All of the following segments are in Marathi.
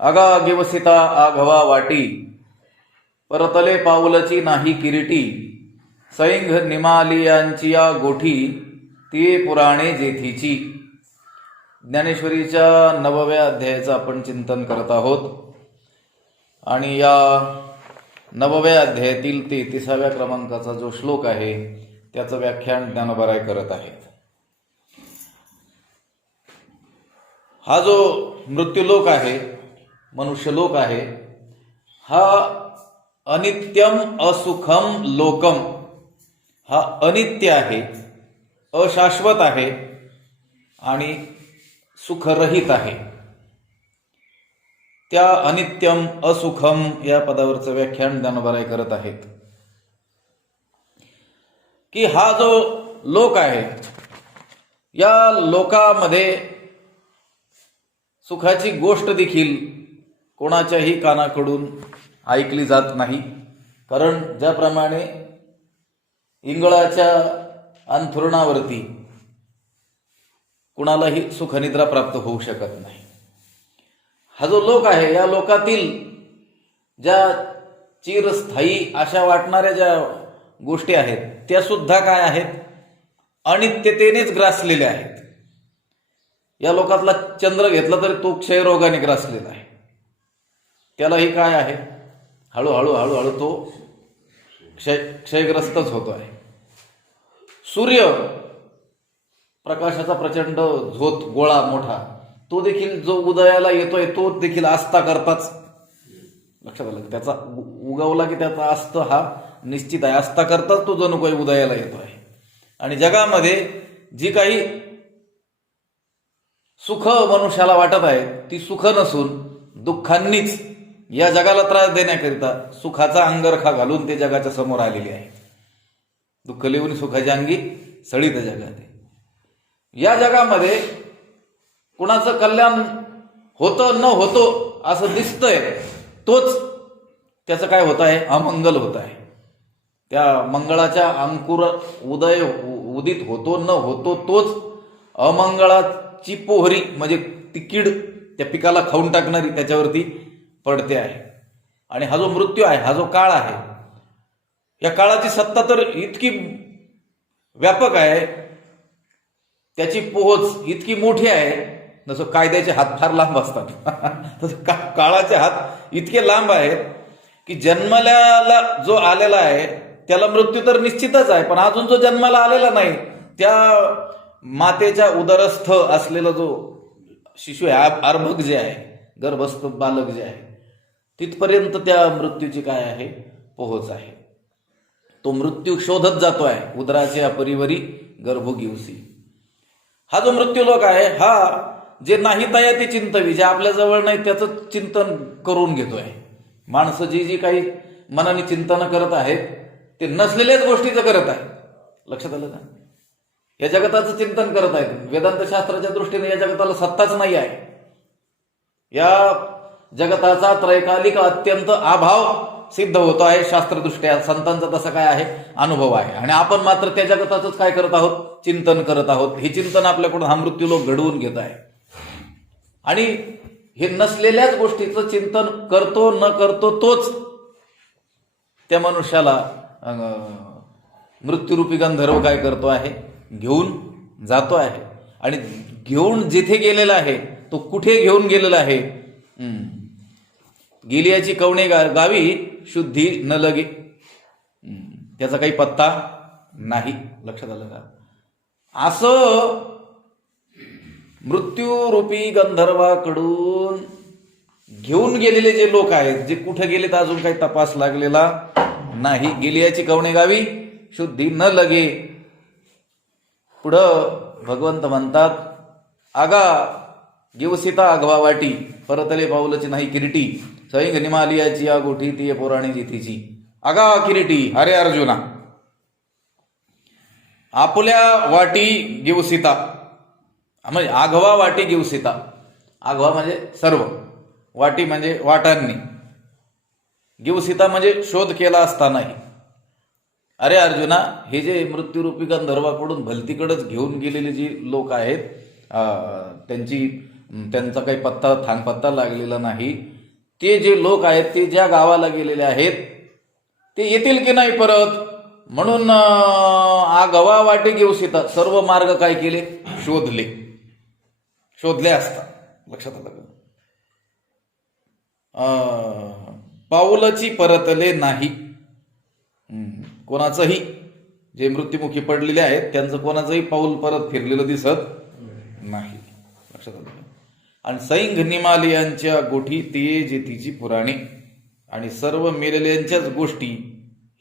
आगा गिवसिता आघवा वाटी, परतले पाऊलची नाही किरीटी. सैंघ निमालियांची या गोठी, ती पुराणे जेथीची. ज्ञानेश्वरीच्या 9व्या अध्यायाचं आपण चिंतन करत आहोत आणि या 9व्या अध्यायातील 33व्या क्रमांकाचा जो श्लोक आहे त्याचं व्याख्यान ज्ञानोबाराय करत आहेत. हा जो मृत्यूलोक आहे, मनुष्यलोक आहे, हा अनित्यम असुखम लोकम, हा अनित्य आहे, अशाश्वत आहे आणि सुखरहित आहे. त्या अनित्यम असुखम या पदावरचं व्याख्यान ज्ञानोबाराय करत आहेत की हा जो लोक आहे, या लोकामध्ये सुखाची गोष्ट देखील कोणाच्याही कानाकडून ऐकली जात नाही. कारण ज्याप्रमाणे इंगळाच्या अंथरुणावरती कुणालाही सुखनिद्रा प्राप्त होऊ शकत नाही, हा जो लोक आहे, या लोकातील ज्या चिरस्थायी अशा वाटणाऱ्या ज्या गोष्टी आहेत त्या सुद्धा काय आहेत, अनित्यतेनेच ग्रासलेल्या आहेत. या लोकातला चंद्र घेतला तरी तो क्षयरोगाने ग्रासलेला आहे. त्यालाही काय आहे, हळूहळू हळूहळू तो क्षयग्रस्तच होतो आहे. सूर्य प्रकाशाचा प्रचंड झोत गोळा मोठा, तो देखील जो उदयाला येतोय तो देखील आस्था करताच, लक्षात आलं, त्याचा उगवला की त्याचा आस्त हा निश्चित आहे, आस्था करताच तो जणू काही उदयाला येतोय. आणि जगामध्ये जी काही सुख मनुष्याला वाटत आहे ती सुख नसून दुःखांनीच या जगाला त्रास देण्याकरिता सुखाचा अंगरखा घालून ते जगाच्या समोर आलेले आहे. दुःख लिहून सुखाच्या अंगी सळीत जगात. या जगामध्ये कुणाचं कल्याण होतं न होतो असं दिसतंय, तोच त्याचं काय होत आहे, अमंगल होत आहे. त्या मंगळाच्या अंकुर उदय उदित होतो न होतो तोच अमंगळाची पोहरी म्हणजे ती कीड त्या पिकाला खाऊन टाकणारी त्याच्यावरती पडते आहे. आणि हा जो मृत्यू आहे, हा जो काळ आहे, या काळाची सत्ता तर इतकी व्यापक आहे, त्याची पोहोच इतकी मोठी आहे, जसं कायद्याचे हात फार लांब असतात तसं काळाचे हात इतके लांब आहेत की जन्माला जो आलेला आहे त्याला मृत्यू तर निश्चितच आहे, पण अजून जो जन्माला आलेला नाही त्या मातेच्या उदरस्थ असलेला जो शिशु आहे, अर्भक जे आहे, गर्भस्थ बालक जे आहे, तिथपर्यंत त्या मृत्यूची काय आहे, पोहोच आहे. तो मृत्यू शोधत जातो आहे, उदराचे अपरिवरी गर्भोगिवसी. हा जो मृत्यूलोक आहे, हा जे नाही तया ते चिंतवी, जे आपल्या जवळ नाही त्याचं चिंतन करून घेतोय. माणसं जी काही मनाने चिंतन करत आहेत ते नसलेल्याच गोष्टीचं करत आहे. लक्षात आलं का? या जगताचं चिंतन करत आहेत. वेदांत शास्त्राच्या दृष्टीने या जगताला सत्ताच नाही आहे. या जगताचा त्रैकालिक अत्यंत अभाव सिद्ध होतो आहे शास्त्रदृष्ट्या. संतांचा तसा काय आहे, अनुभव आहे. आणि आपण मात्र त्या जगताचंच काय करत आहोत, चिंतन करत आहोत. हे चिंतन आपल्याकडून हा मृत्यूलोक घडवून घेत आहे. आणि हे नसलेल्याच गोष्टीचं चिंतन करतो न करतो तोच त्या मनुष्याला मृत्यूरूपी गंधर्व काय करतो आहे, घेऊन जातो आहे. आणि घेऊन जिथे गेलेला आहे तो कुठे घेऊन गेलेला आहे, गेलियाची कवणे गावी शुद्धी न लगे, त्याचा काही पत्ता नाही. लक्षात आलं का? असं मृत्यूरूपी गंधर्वाकडून घेऊन गेलेले जे लोक आहेत, जे कुठे गेले तर अजून काही तपास लागलेला नाही. गेलियाची कवणे गावी शुद्धी न लगे. पुढं भगवंत म्हणतात, आगा गिवसिता आघवा वाटी, परतले पाऊलची नाही किरीटी. सैंघ निमालियाची या गोठी, ती पुराणी जिथीची. आगा किरीटी, अरे अर्जुना, आपल्या वाटी गिवसिता म्हणजे आघवा वाटी गिवसिता. आघवा म्हणजे सर्व, वाटी म्हणजे वाटांनी, गिवसिता म्हणजे शोध केला असतानाही. अरे अर्जुना, हे जे मृत्यूरूपी गंधर्वाकडून भलतीकडेच घेऊन गेलेले जी लोक आहेत, त्यांची त्यांचा काही पत्ता थांगपत्ता लागलेला नाही. ते जे लोक आहेत ते ज्या गावाला गेलेले आहेत ते येतील की नाही परत, म्हणून गवा वाटे घेऊ सीता सर्व मार्ग काय केले, शोधले असता. लक्षात आलं का? पाऊलची परतले नाही. कोणाचंही जे मृत्युमुखी पडलेले आहेत त्यांचं कोणाचंही पाऊल परत फिरलेलं दिसत नाही. लक्षात आलं. आणि सैंघ निमालियांच्या गोठी ते जेथीची पुराणे, आणि सर्व मेलेल्यांच्याच गोष्टी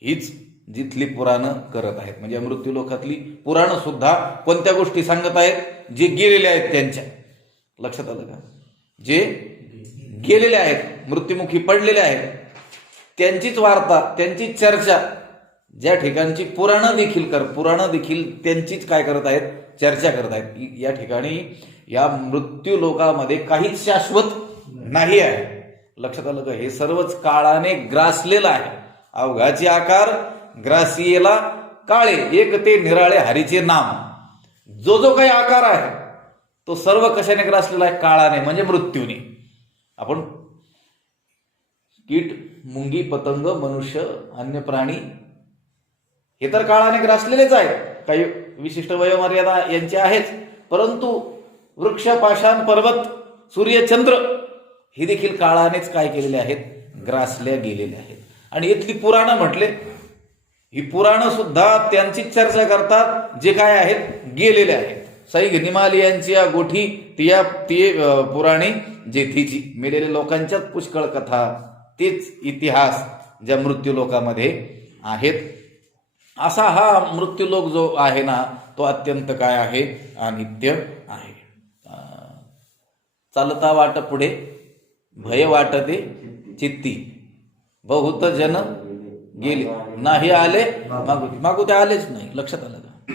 हीच जिथली पुराणं करत आहेत. म्हणजे मृत्यू लोकातली पुराणं सुद्धा कोणत्या गोष्टी सांगत आहेत, जे गेलेले आहेत त्यांच्या. लक्षात आलं का? जे गेलेले आहेत, मृत्युमुखी पडलेले आहेत, त्यांचीच वार्ता, त्यांचीच चर्चा, ज्या ठिकाणची पुराणं देखील त्यांचीच काय करत आहेत, चर्चा करत आहेत. या ठिकाणी या मृत्यू लोकामध्ये काहीच शाश्वत नाही आहे. लक्षात आलं का? हे सर्वच काळाने ग्रासलेलं आहे. अवघाचे आकार ग्रासियेला काळे, एक ते निराळे हरीचे नाम. जो काही आकार आहे तो सर्व कशाने ग्रासलेला आहे, काळाने, म्हणजे मृत्यूने. आपण कीट, मुंगी, पतंग, मनुष्य, अन्य प्राणी हे तर काळाने ग्रासलेलेच आहेत. काही विशिष्ट वयोमर्यादा यांची आहेच, परंतु वृक्ष, पाषाण, पर्वत, सूर्य, चंद्र हे देखील काळानेच काय केलेले आहेत, ग्रासल्या गेलेले आहेत. आणि इथली पुराणं म्हटले, ही पुराणं सुद्धा त्यांचीच चर्चा करतात जे काय आहेत, गेलेले आहेत. सैघ निमालियांची गोठी ती पुराणी जेथीची, मेलेल्या लोकांच्याच पुष्कळ कथा, तेच इतिहास ज्या मृत्यू लोकामध्ये आहेत. असा हा मृत्यूलोक जो आहे ना, तो अत्यंत काय आहे, अनित्य आहे. चालता वाट पुढे भय वाटते चित्ती, बहुत जन गेले नाही आले मागुते आलेच नाही. लक्षात आलं का?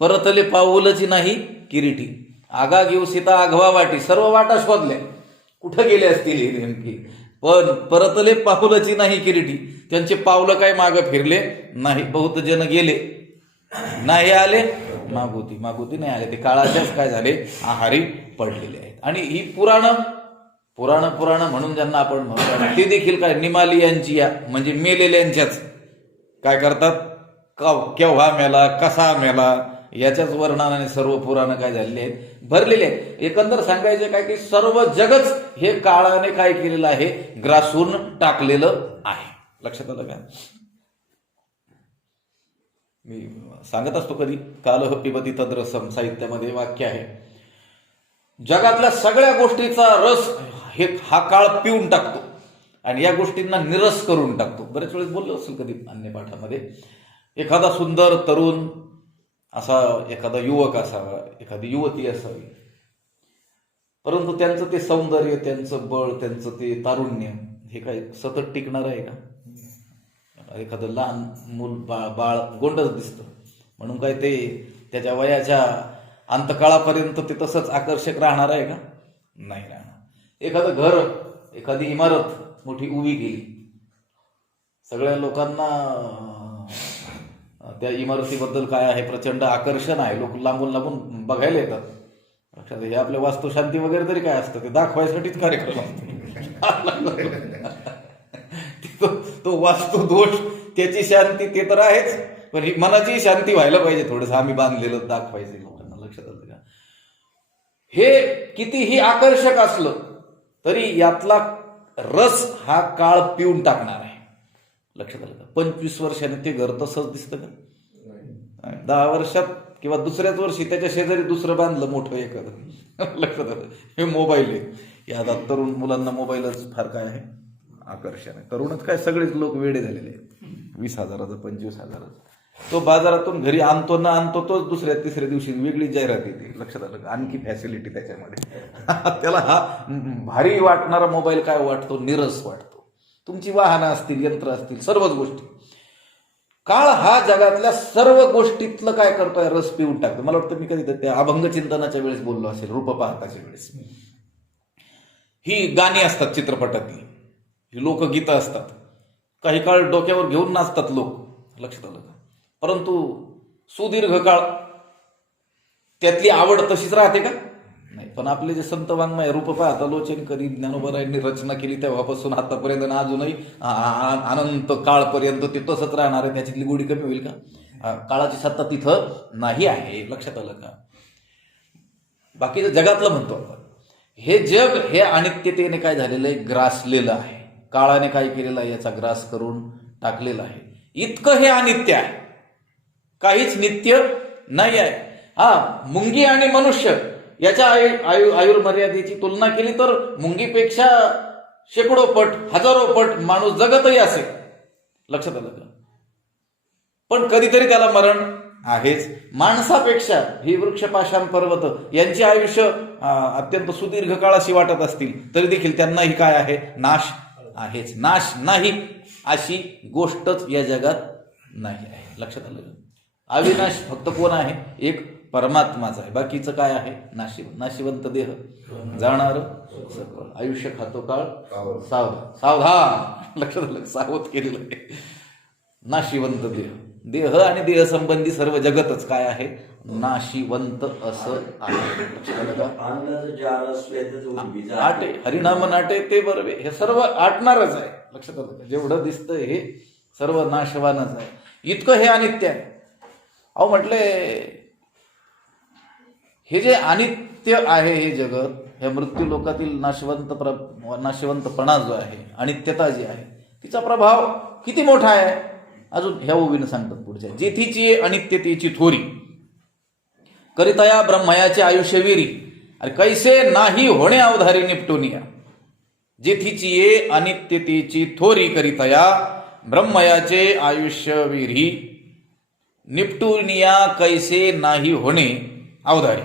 परतले पाऊलची नाही किरीटी, आगा घेऊ सीता आघवा वाटी. सर्व वाटा शोधल्या, कुठं गेले असतील हे नेमकी, पण परतले पाऊलची नाही किरीटी, त्यांचे पावलं काय मागं फिरले नाही. बहुत जन गेले नाही आले मागुती नाही आले. ते काळाच्याच काय झाले, आहारी पडलेले आहेत. आणि ही पुराणं म्हणून ज्यांना आपण म्हणतो, ते देखील काय, निमालियांची म्हणजे मेलेल्यांच्याच काय करतात, केव्हा मेला, कसा मेला, याच्याच वर्णनाने सर्व पुराणं काय झालेले आहेत, भरलेले आहेत. एकंदर सांगायचं काय की सर्व जगच हे काळाने काय केलेलं आहे, ग्रासून टाकलेलं आहे. लक्षात आलं का? मी सांगत असतो कधी, कालह पिबती तद्रसम, साहित्यामध्ये वाक्य आहे, जगातल्या सगळ्या गोष्टीचा रस हा काळ पिऊन टाकतो आणि या गोष्टींना निरस करून टाकतो. बरेच वेळेस बोललो असेल कधी अन्य पाठामध्ये, एखादा सुंदर तरुण असा, एखादा युवक असावा, एखादी युवती असावी, परंतु त्यांचं ते सौंदर्य, त्यांचं बळ, त्यांचं ते तारुण्य हे काय सतत टिकणार आहे का? एखादं लहान मूल बाळ गोंडच दिसतं म्हणून काय ते त्याच्या वयाच्या अंतकाळापर्यंत ते तसंच आकर्षक राहणार आहे का? नाही राहणार. एखादं घर, एखादी इमारत मोठी उभी केली, सगळ्या लोकांना त्या इमारतीबद्दल काय आहे, प्रचंड आकर्षण आहे, लोक लांबून लांबून बघायला येतात. लक्षात, हे आपल्या वास्तुशांती वगैरे तरी काय असतं, ते दाखवायसाठीच कार्यक्रम असतो. तो वास्तू दोष, त्याची शांती ते तर आहेच, पण ही मनाची शांती व्हायला पाहिजे. थोडंसं आम्ही बांधलेलं दाखवायचं लोकांना. लक्षात आलं का? हे कितीही आकर्षक असलं तरी यातला रस हा काळ पिऊन टाकणार आहे. लक्षात आलं का? 25 वर्षाने ते घर तसंच दिसतं का? 10 वर्षात किंवा दुसऱ्याच वर्षी त्याच्या शेजारी दुसरं बांधलं मोठं एखादं. लक्षात आलं? हे मोबाईल आहे. या आता तरुण मुलांना मोबाईलच फार काय आहे, आकर्षण आहे. तरुणच काय, सगळेच लोक वेडे झालेले आहेत. 20,000चा 25,000चा तो बाजारातून घरी आणतो ना आणतो, तोच दुसऱ्या तिसऱ्या दिवशी वेगळी जाहिरात येते. लक्षात आलं का? आणखी फॅसिलिटी त्याच्यामध्ये. त्याला हा भारी वाटणारा मोबाईल काय वाटतो, निरस वाटतो. तुमची वाहनं असतील, यंत्र असतील, सर्वच गोष्टी. काळ हा जगातल्या सर्व गोष्टीतलं काय करतोय, रस पिऊन टाकतो. मला वाटतं मी कधी त्या अभंग चिंतनाच्या वेळेस बोललो असेल, रूप पाहताच्या वेळेस. ही गाणी असतात चित्रपटातली, ही लोकगीतं असतात, काही काळ डोक्यावर घेऊन नाचतात लोक. लक्षात आलं का? परंतु सुदीर्घ काळ त्यातली आवड तशीच राहते का? नाही. पण आपले जे संत वाङ्मय रूप पाहता लोचन कधी ज्ञानोबारायांनी रचना केली तेव्हापासून आतापर्यंत आणि अजूनही अनंत काळपर्यंत ते तसंच राहणार आहे. त्याच्यातली गोडी कमी होईल का? काळाची सत्ता तिथं नाही आहे. लक्षात आलं का? बाकीचं जगातलं म्हणतो आपण, हे जग हे अनित्यतेने काय झालेलं आहे, ग्रासलेलं आहे. काळाने काय केलेलं आहे, याचा ग्रास करून टाकलेला आहे. इतकं हे अनित्य आहे, काहीच नित्य नाही आहे. मुंगी आणि मनुष्य याच्या आयुर्मर्यादेची तुलना केली तर मुंगीपेक्षा शेकडो पट, हजारो पट माणूस जगतही असेल. लक्षात आलं का? पण कधीतरी त्याला मरण आहेच. माणसापेक्षा ही वृक्ष, पाषाण, पर्वत यांचे आयुष्य अत्यंत सुदीर्घ काळाशी वाटत असतील तरी देखील त्यांनाही काय आहे, नाश आहेच. नाश नाही अशी गोष्टच या जगात नाही आहे. लक्षात आलं? अविनाश फक्त कोण आहे? एक परमात्माच आहे. बाकीचं काय आहे? नाशिवंत देह, जाणार सकळ, आयुष्य खातो काळ सावधान. लक्षात आलं? सावध केलेलं आहे. नाशिवंत देह, देह आणि देह संबंधी सर्व जगतच काय आहे, नाशिवंत असं आहे. आटे हरिनाम नाटे ते बरोबर, हे सर्व आटणारच आहे. लक्षात आलं? जेवढं दिसतंय हे सर्व नाशवानच आहे. इतकं हे अनित्य आहे. अहो म्हटले, हे जे अनित्य आहे हे जगत, ह्या मृत्यू लोकातील नाशवंतपणा जो आहे, अनित्यता जी आहे, तिचा प्रभाव किती मोठा आहे अजून ह्या ओवीनं सांगतात पुढच्या. जेथीची अनित्यतेची थोरी करितया ब्रह्मयाचे आयुष्य विरी, अरे कैसे नाही होणे अवधारी निपटुनिया. जेथीची ये अनित्यतेची थोरी करितया ब्रह्मयाचे आयुष्य विरी, निपटुनिया कैसे नाही होणे अवधारी.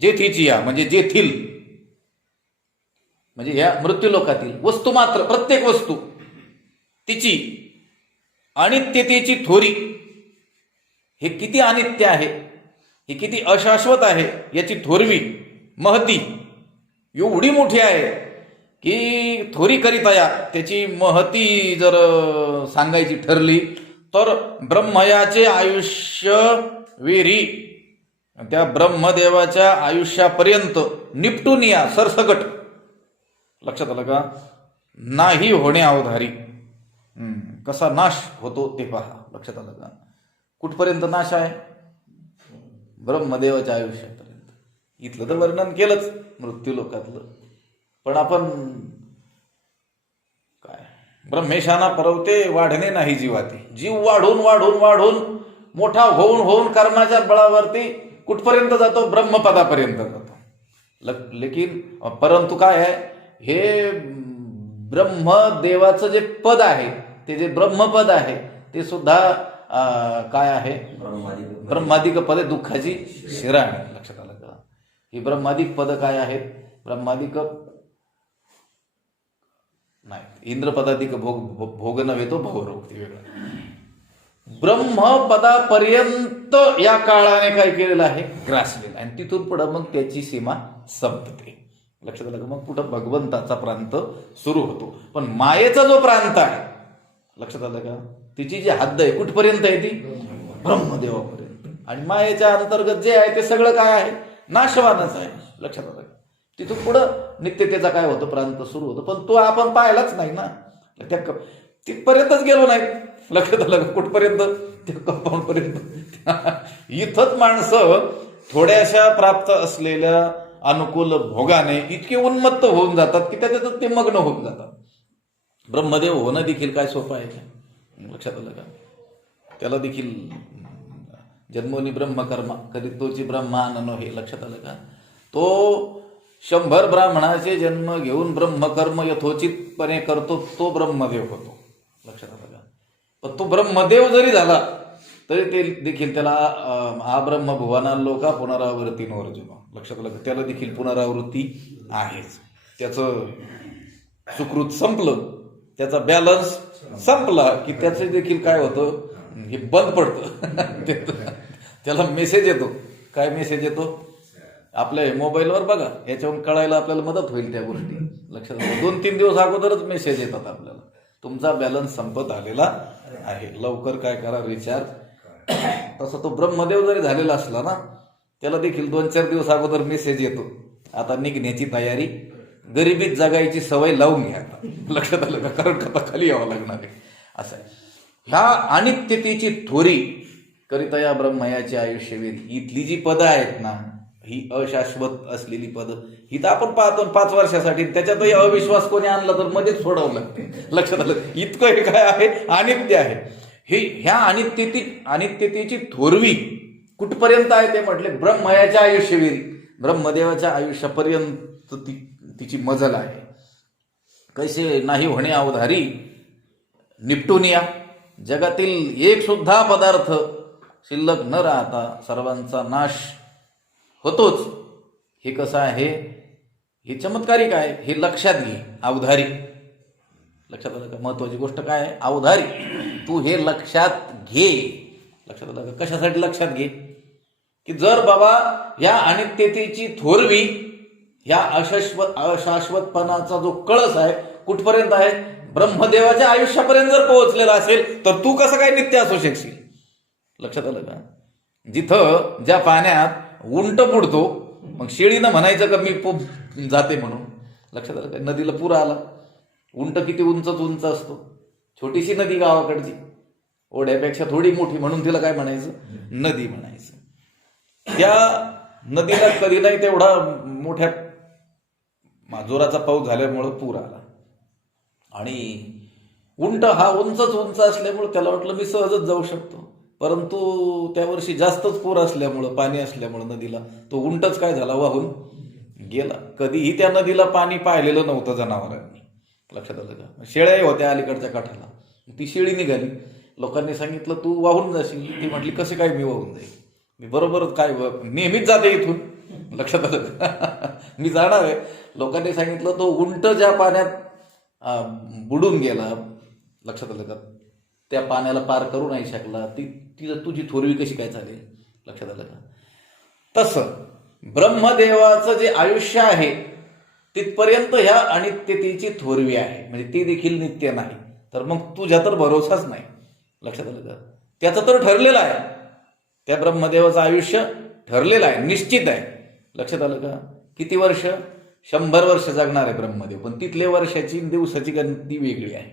जेथीची या म्हणजे जेथील, म्हणजे या मृत्यूलोकातील वस्तू मात्र, प्रत्येक वस्तू तिची अनित्यतेची थोरी, हे किती अनित्य आहे, हे किती अशाश्वत आहे, याची थोरवी, महती एवढी मोठी आहे की थोरी करितया, त्याची महती जर सांगायची ठरली तर ब्रह्मयाचे आयुष्य विरी, त्या ब्रह्मदेवाच्या आयुष्यापर्यंत निपटून या सरसकट. लक्षात आलं का? नाही होणे अवधारी. कसा नाश होतो ते पहा. लक्षात आलं का? कुठपर्यंत नाश आहे? ब्रह्मदेवाच्या आयुष्यापर्यंत. इथलं तर वर्णन केलंच मृत्यू लोकातलं, पण आपण काय, ब्रह्मेशाना परवते वाढणे नाही जीवाते. जीव वाढून वाढून वाढून मोठा होऊन होऊन कर्माच्या बळावरती कुठपर्यंत जातो? ब्रह्मपदापर्यंत जातो. लेकिन परंतु काय आहे, हे ब्रह्मदेवाचं जे पद आहे, ते जे ब्रह्मपद आहे ते सुद्धा काय आहे? ब्रह्मादिक पद, दुःखाची शिराणी. लक्षात आलं का? ही ब्रह्मादिक पद काय आहेत? ब्रह्मादिक नाही, इंद्रपदाधिक भोग नव्हे, तो भवरोग ते वेगळा. ब्रह्मपदापर्यंत या काळाने काय केलेलं आहे? ग्रासलेलं. आणि तिथून पुढे मग त्याची सीमा संपते. लक्षात आलं का? मग कुठं भगवंताचा प्रांत सुरू होतो. पण मायेचा जो प्रांत आहे, लक्षात आलं का, तिची जी हद्द आहे कुठपर्यंत आहे? ती ब्रह्मदेवापर्यंत. आणि मायेच्या अंतर्गत जे आहे ते सगळं काय आहे? नाशवानच आहे. लक्षात आलं का? तिथून पुढं नित्यतेचा काय होतं? प्रांत सुरू होतो. पण तो आपण पाहिलाच नाही ना, त्या तिथपर्यंतच गेलो नाही. लक्षात आलं का? कुठपर्यंत? त्या कंपाऊंड पर्यंत. इथंच माणसं थोड्याशा प्राप्त असलेल्या अनुकूल भोगाने इतके उन्मत्त होऊन जातात की त्याच्यातच ते मग्न होऊन जातात. ब्रह्मदेव होणं देखील काय सोपं आहे का? लक्षात आलं का? त्याला देखील जन्मोनी ब्रह्मकर्मा कधी तोची ब्रह्माननो हे. लक्षात आलं का? तो 100 ब्राह्मणाचे जन्म घेऊन ब्रह्मकर्म यथोचितपणे करतो, तो ब्रह्मदेव होतो. लक्षात आलं का? पण तो ब्रह्मदेव जरी झाला तरी ते देखील त्याला ब्रह्म भुवना लोका पुनरावृत्ती नोर्जुन. लक्षात आलं का? त्याला देखील पुनरावृत्ती आहेच. त्याचं सुकृत संपलं, त्याचा बॅलन्स संपला की त्याचं देखील काय होतं? हे बंद पडतं. त्याला मेसेज येतो. काय मेसेज येतो? आपल्या मोबाईलवर बघा, याच्यावरून कळायला आपल्याला मदत होईल त्या गोष्टी. लक्षात आलं? 2-3 दिवस अगोदरच मेसेज येतात आपल्याला, तुमचा बॅलन्स संपत आलेला आहे, लवकर काय करा, रिचार्ज. तसं तो ब्रह्मदेव जरी झालेला असला ना, त्याला देखील 2-4 दिवस अगोदर मेसेज येतो आता निघण्याची तयारी, गरिबीत जगायची सवय लावून घ्या आता. लक्षात आलं का? कारण आता खाली यावं लागणार आहे. असं आहे. ह्या अनित्यतेची थोरी करिता या ब्रह्मयाची आयुष्यवेद, इथली जी पदं आहेत ना, ही अशाश्वत असलेली पदं, ही तर आपण पाहतो 5 वर्षासाठी, त्याच्यातही अविश्वास कोणी आणला तर मध्येच सोडावं लागते. लक्षात आलं? इतकं हे काय आहे? अनित्य आहे. ह्या अनित्यतेची थोरवी कुठपर्यंत आहे ते म्हटले ब्रह्मयाच्या आयुष्यवेदी, ब्रह्मदेवाच्या आयुष्यापर्यंत तिची मजल आहे. कैसे नाही होणे अवधारी निपटून या, जगातील एक सुद्धा पदार्थ शिल्लक न राहता सर्वांचा नाश होतोच. हे कसं आहे? हे चमत्कारिक आहे. हे लक्षात घे. अवधारी, लक्षात आलं का? महत्वाची गोष्ट काय आहे? अवधारी. तू हे लक्षात घे. लक्षात आलं का? कशासाठी लक्षात घे? की जर बाबा या अनित्यतेची थोरवी, ह्या अशाश्वतपणाचा जो कळस आहे कुठपर्यंत आहे? ब्रह्मदेवाच्या आयुष्यापर्यंत जर पोहोचलेला असेल तर तू कसं काय नित्य असू शकशील? लक्षात आलं का? जिथं ज्या पाण्यात उंट बुडतो, मग शेळीनं म्हणायचं का मी जाते म्हणून? लक्षात आलं का? नदीला पूर आला, उंट किती उंच असतो, छोटीशी नदी गावाकडची, ओढ्यापेक्षा थोडी मोठी, म्हणून तिला काय म्हणायचं? नदी म्हणायचं. त्या नदीला कधी नाही तेवढा मोठ्या जोराचा पाऊस झाल्यामुळं पूर आला, आणि उंट हा उंच असल्यामुळं त्याला वाटलं मी सहजच जाऊ शकतो. परंतु त्या वर्षी जास्तच पूर असल्यामुळं, पाणी असल्यामुळं नदीला तो उंटच काय झाला? वाहून गेला. कधीही त्या नदीला पाणी पाहिलेलं नव्हतं जनावरांनी. लक्षात आलं का? शेळ्याही होत्या अलीकडच्या काठाला. ती शेळी निघाली, लोकांनी सांगितलं तू वाहून जाशील. ती म्हटली कसे काय मी वाहून जाईल? मी बरोबरच काय नेहमीच जाते इथून. लक्षात आलं का? मी जाणार आहे. लोकांनी सांगितलं तो उंट ज्या पाण्यात बुडून गेला, लक्षात आलं का? त्या पाण्याला पार करू नाही शकला. तुझी थोरवी कशी काय चालेल? लक्षात आलं का? तसं ब्रह्मदेवाचं जे आयुष्य आहे तिथपर्यंत ह्या अनित्यतेची थोरवी आहे. म्हणजे ती देखील नित्य नाही, तर मग तुझ्या तर भरोसाच नाही. लक्षात आलं का? त्याचं तर ठरलेलं आहे. त्या ब्रह्मदेवाचं आयुष्य ठरलेलं आहे, निश्चित आहे. लक्षात आलं का? किती वर्ष? 100 वर्ष जगणार आहे ब्रह्मदेव, पण तिथले वर्षाची दिवसाची गणती वेगळी आहे.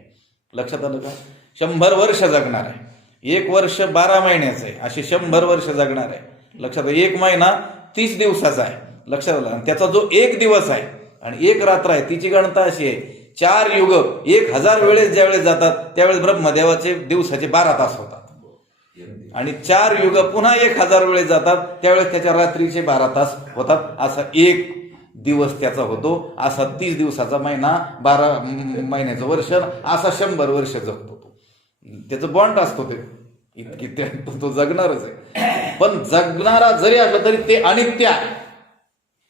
लक्षात आलं का? 100 वर्ष जगणार आहे. 1 वर्ष 12 महिन्याचं आहे, असे 100 वर्ष जगणार आहे. लक्षात आलं? 1 महिना 30 दिवसाचा आहे. लक्षात आलं? आणि त्याचा जो 1 दिवस आहे आणि 1 रात्र आहे, तिची गणता अशी आहे, 4 युग 1000 वेळेस ज्यावेळेस जातात त्यावेळेस ब्रह्मदेवाचे दिवसाचे 12 तास होतात, आणि 4 युग पुन्हा 1000 वेळेस जातात त्यावेळेस त्याच्या रात्रीचे 12 तास होतात. असा 1 दिवस त्याचा होतो. असा 30 दिवसाचा महिना, 12 महिन्याचं वर्ष, असा 100 वर्ष जगतो तो. त्याचं बॉन्ड असतो ते, इतकी तो जगणारच आहे. पण जगणारा जरी असला तरी ते अनित्य आहे.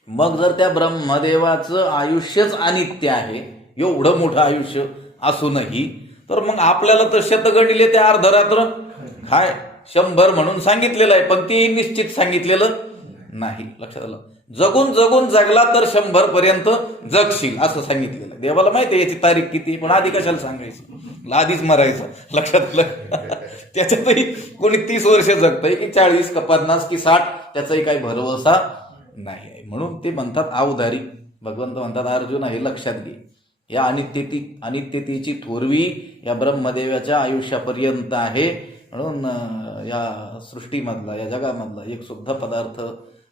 मग जर त्या ब्रह्मदेवाचं आयुष्यच अनित्य आहे, एवढं मोठं आयुष्य असूनही, तर मग आपल्याला तर शतगणिले ते अर्धरात्र काय 100 म्हणून सांगितलेलं आहे, पण ते निश्चित सांगितलेलं नाही. लक्षात आलं? जगून जगला तर 100 पर्यंत जगशील असं सांगितलेलं. देवाला माहिती आहे याची तारीख किती, पण आधी कशाला सांगायचं? आधीच मरायचं. लक्षात आलं? त्याच्यातही कोणी 30 वर्ष जगतंय की 40 का 50 की 60, त्याचाही काही भरवसा नाही आहे. म्हणून ते म्हणतात अवधारी. भगवंत म्हणतात अर्जुन हे लक्षात घे, या अनित्यतेची थोरवी या ब्रह्मदेवाच्या आयुष्यापर्यंत आहे. म्हणून या सृष्टीमधला, या जगामधला एक सुद्धा पदार्थ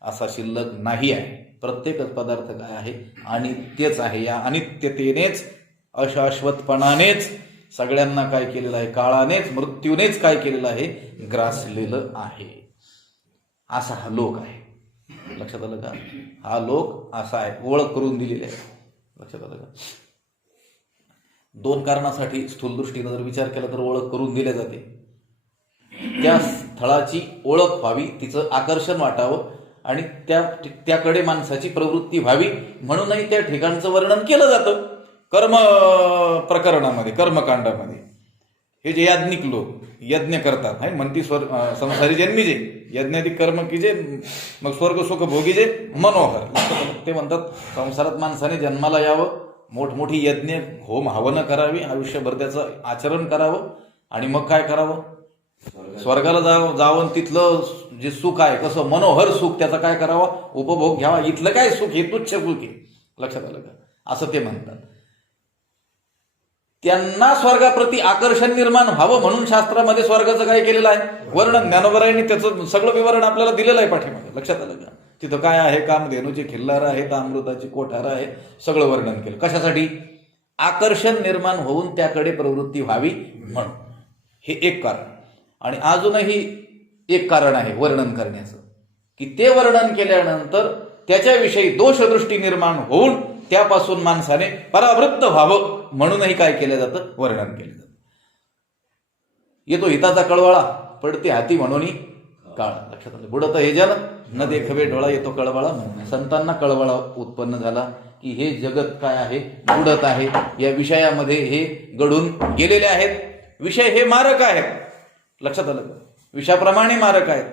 असा शिल्लक नाही आहे. प्रत्येकच पदार्थ काय आहे? अनित्यच आहे. या अनित्यतेनेच, अशाश्वतपणानेच सगळ्यांना काय केलेलं आहे? काळानेच, मृत्यूनेच काय केलेलं आहे? ग्रासलेलं आहे. असा हा लोक आहे. लक्षात आलं का? हा लोक असा आहे, ओळख करून दिलेली आहे. लक्षात आलं का? 2 कारणासाठी स्थूल दृष्टीने जर विचार केला तर ओळख करून दिली जाते. त्या स्थळाची ओळख व्हावी, तिचं आकर्षण वाटावं, आणि त्याकडे माणसाची प्रवृत्ती व्हावी, म्हणूनही त्या ठिकाणचं वर्णन केलं जातं कर्म प्रकरणामध्ये, कर्मकांडामध्ये. हे जे याज्ञिक लोक यज्ञ करतात, आहे म्हणती संसारी जन्मी जे यज्ञाधिक कर्म कीजे मग स्वर्ग सुख भोगीजे मनोहर. ते म्हणतात संसारात माणसाने जन्माला यावं, मोठमोठी यज्ञ होम हवनं करावी, आयुष्यभर त्याचं आचरण करावं, आणि मग काय करावं? स्वर्गाला जावं, तिथलं जे सुख आहे कसं मनोहर सुख, त्याचा काय करावा, उपभोग घ्यावा. इथलं काय सुख हे तुच्छ सुख आहे. लक्षात आलं का? असं ते म्हणतात. त्यांना स्वर्गाप्रती आकर्षण निर्माण व्हावं म्हणून शास्त्रामध्ये स्वर्गाचं काय केलेलं आहे, वर्णन. ज्ञानोबरायांनी त्याचं सगळं विवरण आपल्याला दिलेलं आहे पाठीमागे. लक्षात आलं का? तिथं काय आहे, कामधेनूचे खिल्लार आहेत, अमृताची कोठार आहे, सगळं वर्णन केलं. कशासाठी? आकर्षण निर्माण होऊन त्याकडे प्रवृत्ती व्हावी म्हणून. हे एक कारण. आणि अजूनही एक कारण आहे वर्णन करण्याचं, की ते वर्णन केल्यानंतर त्याच्याविषयी दोषदृष्टी निर्माण होऊन त्यापासून माणसाने परावृत्त व्हावं म्हणूनही काय केलं जातं, वर्णन केलं जातं. येतो हिताचा कळवळा, पडते हाती म्हणून काळा. लक्षात आलं? बुडत हे जन न देखवे डोळा, येतो कळवळा. संतांना कळवळा उत्पन्न झाला की हे जगत काय आहे, बुडत आहे. या विषयामध्ये हे गढून गेलेले आहेत. विषय हे मारक आहेत. लक्षात आलं? विषयाप्रमाणे मारक आहेत.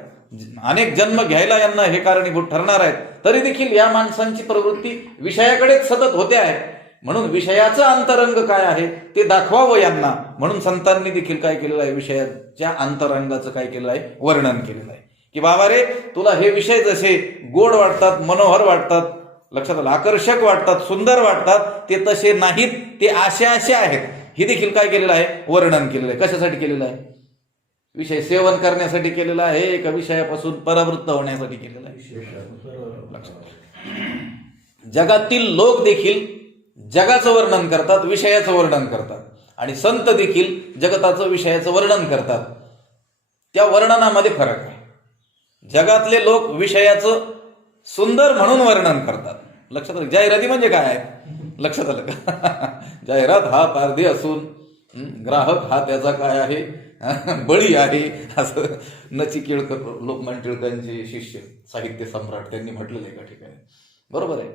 अनेक जन्म घ्यायला यांना हे कारणीभूत ठरणार आहेत. तरी देखील या माणसांची प्रवृत्ती विषयाकडेच सतत होते आहे. म्हणून विषयाचं अंतरंग काय आहे ते दाखवावं यांना. म्हणून संतांनी देखील काय केलेलं आहे, विषयाच्या अंतरंगाचं काय केलं आहे, वर्णन केलेलं आहे. की बाबा रे, तुला हे विषय जसे गोड वाटतात, मनोहर वाटतात, लक्षात आलं, आकर्षक वाटतात, सुंदर वाटतात, ते तसे नाहीत, ते असे आहेत. हे देखील काय केलेलं आहे, वर्णन केलेलं आहे. कशासाठी केलेलं आहे? विषय सेवन करण्यासाठी केलेला आहे का विषयापासून परावृत्त होण्यासाठी केलेला आहे? जगातील लोक देखील जगाचं वर्णन करतात, विषयाचं वर्णन करतात. आणि संत देखील जगताचं विषयाचं वर्णन करतात. त्या वर्णनामध्ये फरक आहे. जगातले लोक विषयाचं सुंदर म्हणून वर्णन करतात. लक्षात आलं? जाहिराती म्हणजे काय आहे? लक्षात आलं का? जाहिरात हा पारधी असून ग्राहक हा त्याचा काय आहे, बळी आहे. असं नचिकेळकर, लोकमान्य टिळकांचे शिष्य, साहित्य सम्राट, त्यांनी म्हटलेलं आहे एका ठिकाणी. बरोबर आहे.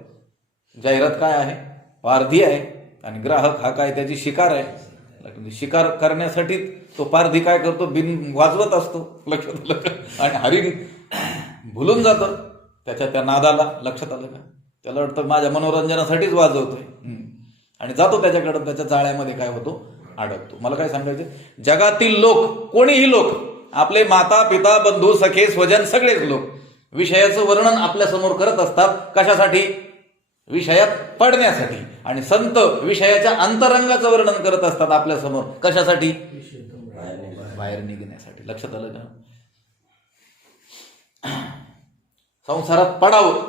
जाहिरात काय आहे, पारधी आहे. आणि ग्राहक हा काय, त्याची शिकार आहे. शिकार करण्यासाठी तो पारधी काय करतो, बिन वाजवत असतो. लक्षात आलं का? आणि हरिण भुलून जातं त्या नादाला. लक्षात आलं का? त्याला वाटतं माझ्या मनोरंजनासाठीच वाजवतोय, आणि जातो त्याच्याकडं, त्याच्या जाळ्यामध्ये काय होतो, अडकतो. मला काय सांगायचं, जगातील लोक, कोणीही लोक, आपले माता पिता बंधू सखे स्वजन सगळेच लोक विषयाचं वर्णन आपल्या समोर करत असतात. कशासाठी? विषयात पडण्यासाठी. आणि संत विषयाच्या अंतरंगाचं वर्णन करत असतात आपल्या समोर. कशासाठी? बाहेर निघण्यासाठी. लक्षात आलं का? संसारात पडावं,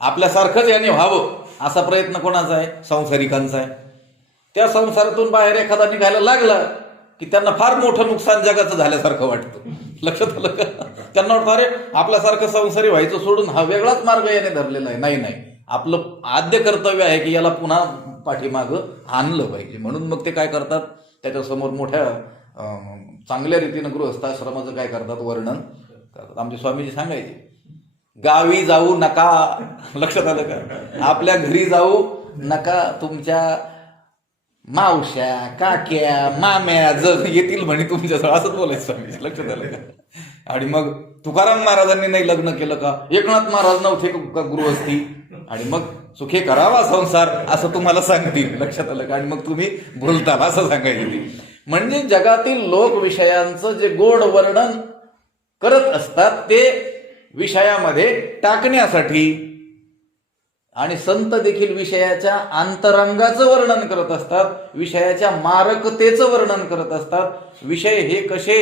आपल्यासारखंच याने व्हावं, असा प्रयत्न कोणाचा आहे? संसारिकांचा आहे. त्या संसारातून बाहेर एखादा निघायला लागला की त्यांना फार मोठं नुकसान जगाचं झाल्यासारखं वाटतं. लक्षात आलं का? त्यांना वाटतं अरे आपल्यासारखं संसारी व्हायचं सोडून हा वेगळाच मार्ग याने धरलेला आहे. नाही, आपलं आद्य कर्तव्य आहे की याला पुन्हा पाठीमागं आणलं पाहिजे. म्हणून मग ते काय करतात, त्याच्यासमोर मोठ्या चांगल्या रीतीनं गृहस्थाश्रमाचं काय करतात, वर्णन करतात. आमचे स्वामीजी सांगायचे, गावी जाऊ नका. लक्षात आलं का? आपल्या घरी जाऊ नका. तुमच्या मावश्या, काक्या, माम्या जर येतील म्हणे तुमच्याजवळ, असंच बोलायचं स्वामी. लक्षात आलं का? आणि मग तुकाराम महाराजांनी नाही लग्न केलं का? एकनाथ महाराज नव्हते का गृहस्थी? आणि मग सुखी करावा संसार असं तुम्हाला सांगतील. लक्षात आलं का? आणि मग तुम्ही भुलताल असं सांगायचं. म्हणजे जगातील लोक विषयांचं जे गोड वर्णन करत असतात ते विषयामध्ये टाकण्यासाठी, आणि संत देखील विषयाच्या अंतरंगाचं वर्णन करत असतात, विषयाच्या मारकतेचं वर्णन करत असतात. विषय हे कसे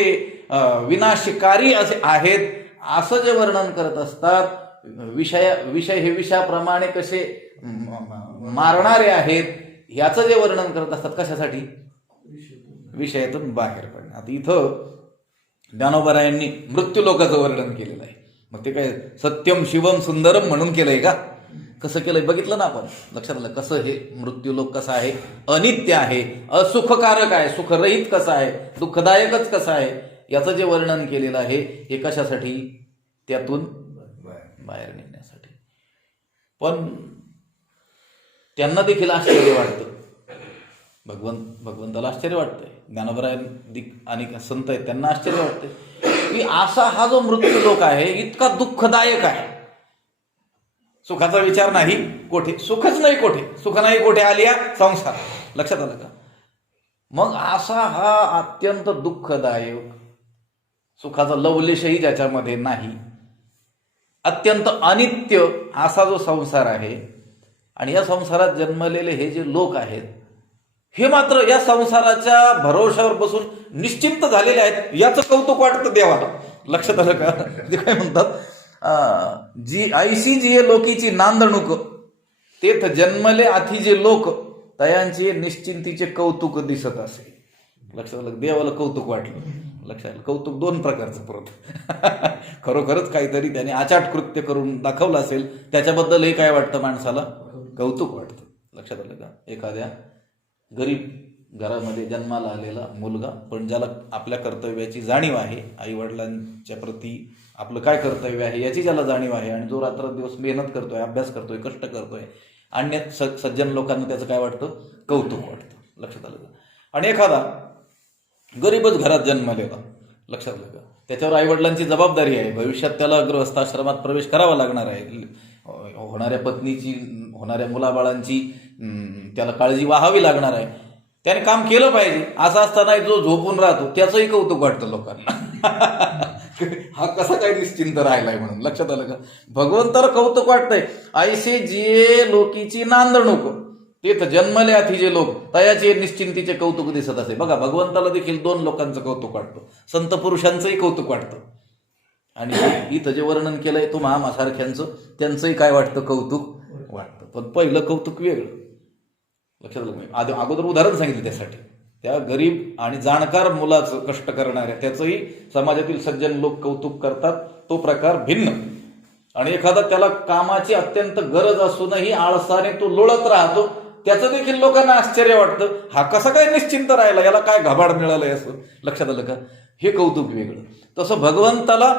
विनाशकारी असे आहेत असं जे वर्णन करत असतात. विषय हे विषयाप्रमाणे कसे मारणारे आहेत याचं जे वर्णन करत असतात. कशासाठी? विषयातून बाहेर पडणं. आता इथं ज्ञानोबरायांनी मृत्यू लोकाचं वर्णन केलेलं आहे. मग ते काय सत्यम शिवम सुंदरम म्हणून केलंय का? कसं केलंय बघितलं ना आपण. लक्षात आलं कसं हे मृत्यूलोक कसा आहे, अनित्य आहे, असुखकारक आहे, सुखरहित कसा आहे, दुःखदायकच कसा आहे, याचं जे वर्णन केलेलं आहे हे कशासाठी? त्यातून बाहेर निघण्यासाठी. पण त्यांना देखील आश्चर्य वाटतं. भगवंताला आश्चर्य वाटतंय, ज्ञानोबराय आणि संत आहेत त्यांना आश्चर्य वाटतंय की असा हा जो मृत्यूलोक आहे इतका दुःखदायक आहे. सुखाचा विचार नाही कोठे, सुखच नाही कोठे, सुख नाही कोठे आलिया संसार. लक्षात आलं का? मग असा हा अत्यंत दुःखदायक सुखाचा लवलेशही ज्याच्यामध्ये नाही, अत्यंत अनित्य असा जो संसार आहे, आणि या संसारात जन्मलेले हे जे लोक आहेत हे मात्र या संसाराच्या भरोशावर बसून निश्चिंत झालेले आहेत, याचं कौतुक वाटतं देवाला. लक्षात आलं का? ते काय म्हणतात, जी ऐशी जी लोकीची नांदणूक, तेथ जन्मले आधी जे लोक, तयांचे निश्चिंतीचे कौतुक दिसत असे. लक्षात आलं? देवाला कौतुक वाटलं. लक्षात आलं? कौतुक दोन प्रकारचं परत खरोखरच काहीतरी त्याने आचाट कृत्य करून दाखवलं असेल, त्याच्याबद्दलही काय वाटतं माणसाला? कौतुक वाटतं. लक्षात आलं का? एखाद्या गरीब घरामध्ये जन्माला आलेला मुलगा, पण ज्याला आपल्या कर्तव्याची जाणीव आहे, आई वडिलांच्या प्रती आपलं काय कर्तव्य आहे याची ज्याला जाणीव आहे, आणि जो रात्रंदिवस मेहनत करतोय, अभ्यास करतोय, कष्ट करतोय, अन्य सज्जन लोकांना त्याचं काय वाटतं? कौतुक वाटतं. लक्षात आलं का? आणि एखादा गरीबच घरात जन्मलेला, लक्षात आलं का, त्याच्यावर आईवडिलांची जबाबदारी आहे, भविष्यात त्याला गृहस्थाश्रमात प्रवेश करावा लागणार आहे, होणाऱ्या पत्नीची, होणाऱ्या मुलाबाळांची त्याला काळजी वाहावी लागणार आहे, त्याने काम केलं पाहिजे. असं असताना जो झोपून राहतो त्याचंही कौतुक वाटतं लोकांना. हा कसा काय निश्चिंत राहिलाय म्हणून. लक्षात आलं का? भगवंताला कौतुक वाटतंय. ऐसे जे लोकीची नांदणूक, तेथ जन्मले आधी जे लोक, तयाचे निश्चिंतीचे कौतुक दिसत असे. बघा, भगवंताला देखील दोन लोकांचं कौतुक वाटतं, संत पुरुषांचंही कौतुक वाटतं, आणि इथं जे वर्णन केलंय तो महामासारख्यांचं, त्यांचंही काय वाटतं? कौतुक वाटतं. पण पहिलं कौतुक वेगळं. लक्षात आलं? अगोदर उदाहरण सांगितलं त्यासाठी, त्या गरीब आणि जाणकार मुलाचं, कष्ट करणाऱ्या, त्याचंही समाजातील सज्जन लोक कौतुक करतात, तो प्रकार भिन्न. आणि एखादा त्याला कामाची अत्यंत गरज असूनही आळसाने तो लोळत राहतो, त्याचं देखील लोकांना आश्चर्य वाटतं. हा कसा काय निश्चिंत राहिला, याला काय घबाड मिळालंय असं. लक्षात आलं का? हे कौतुक वेगळं. तसं भगवंताला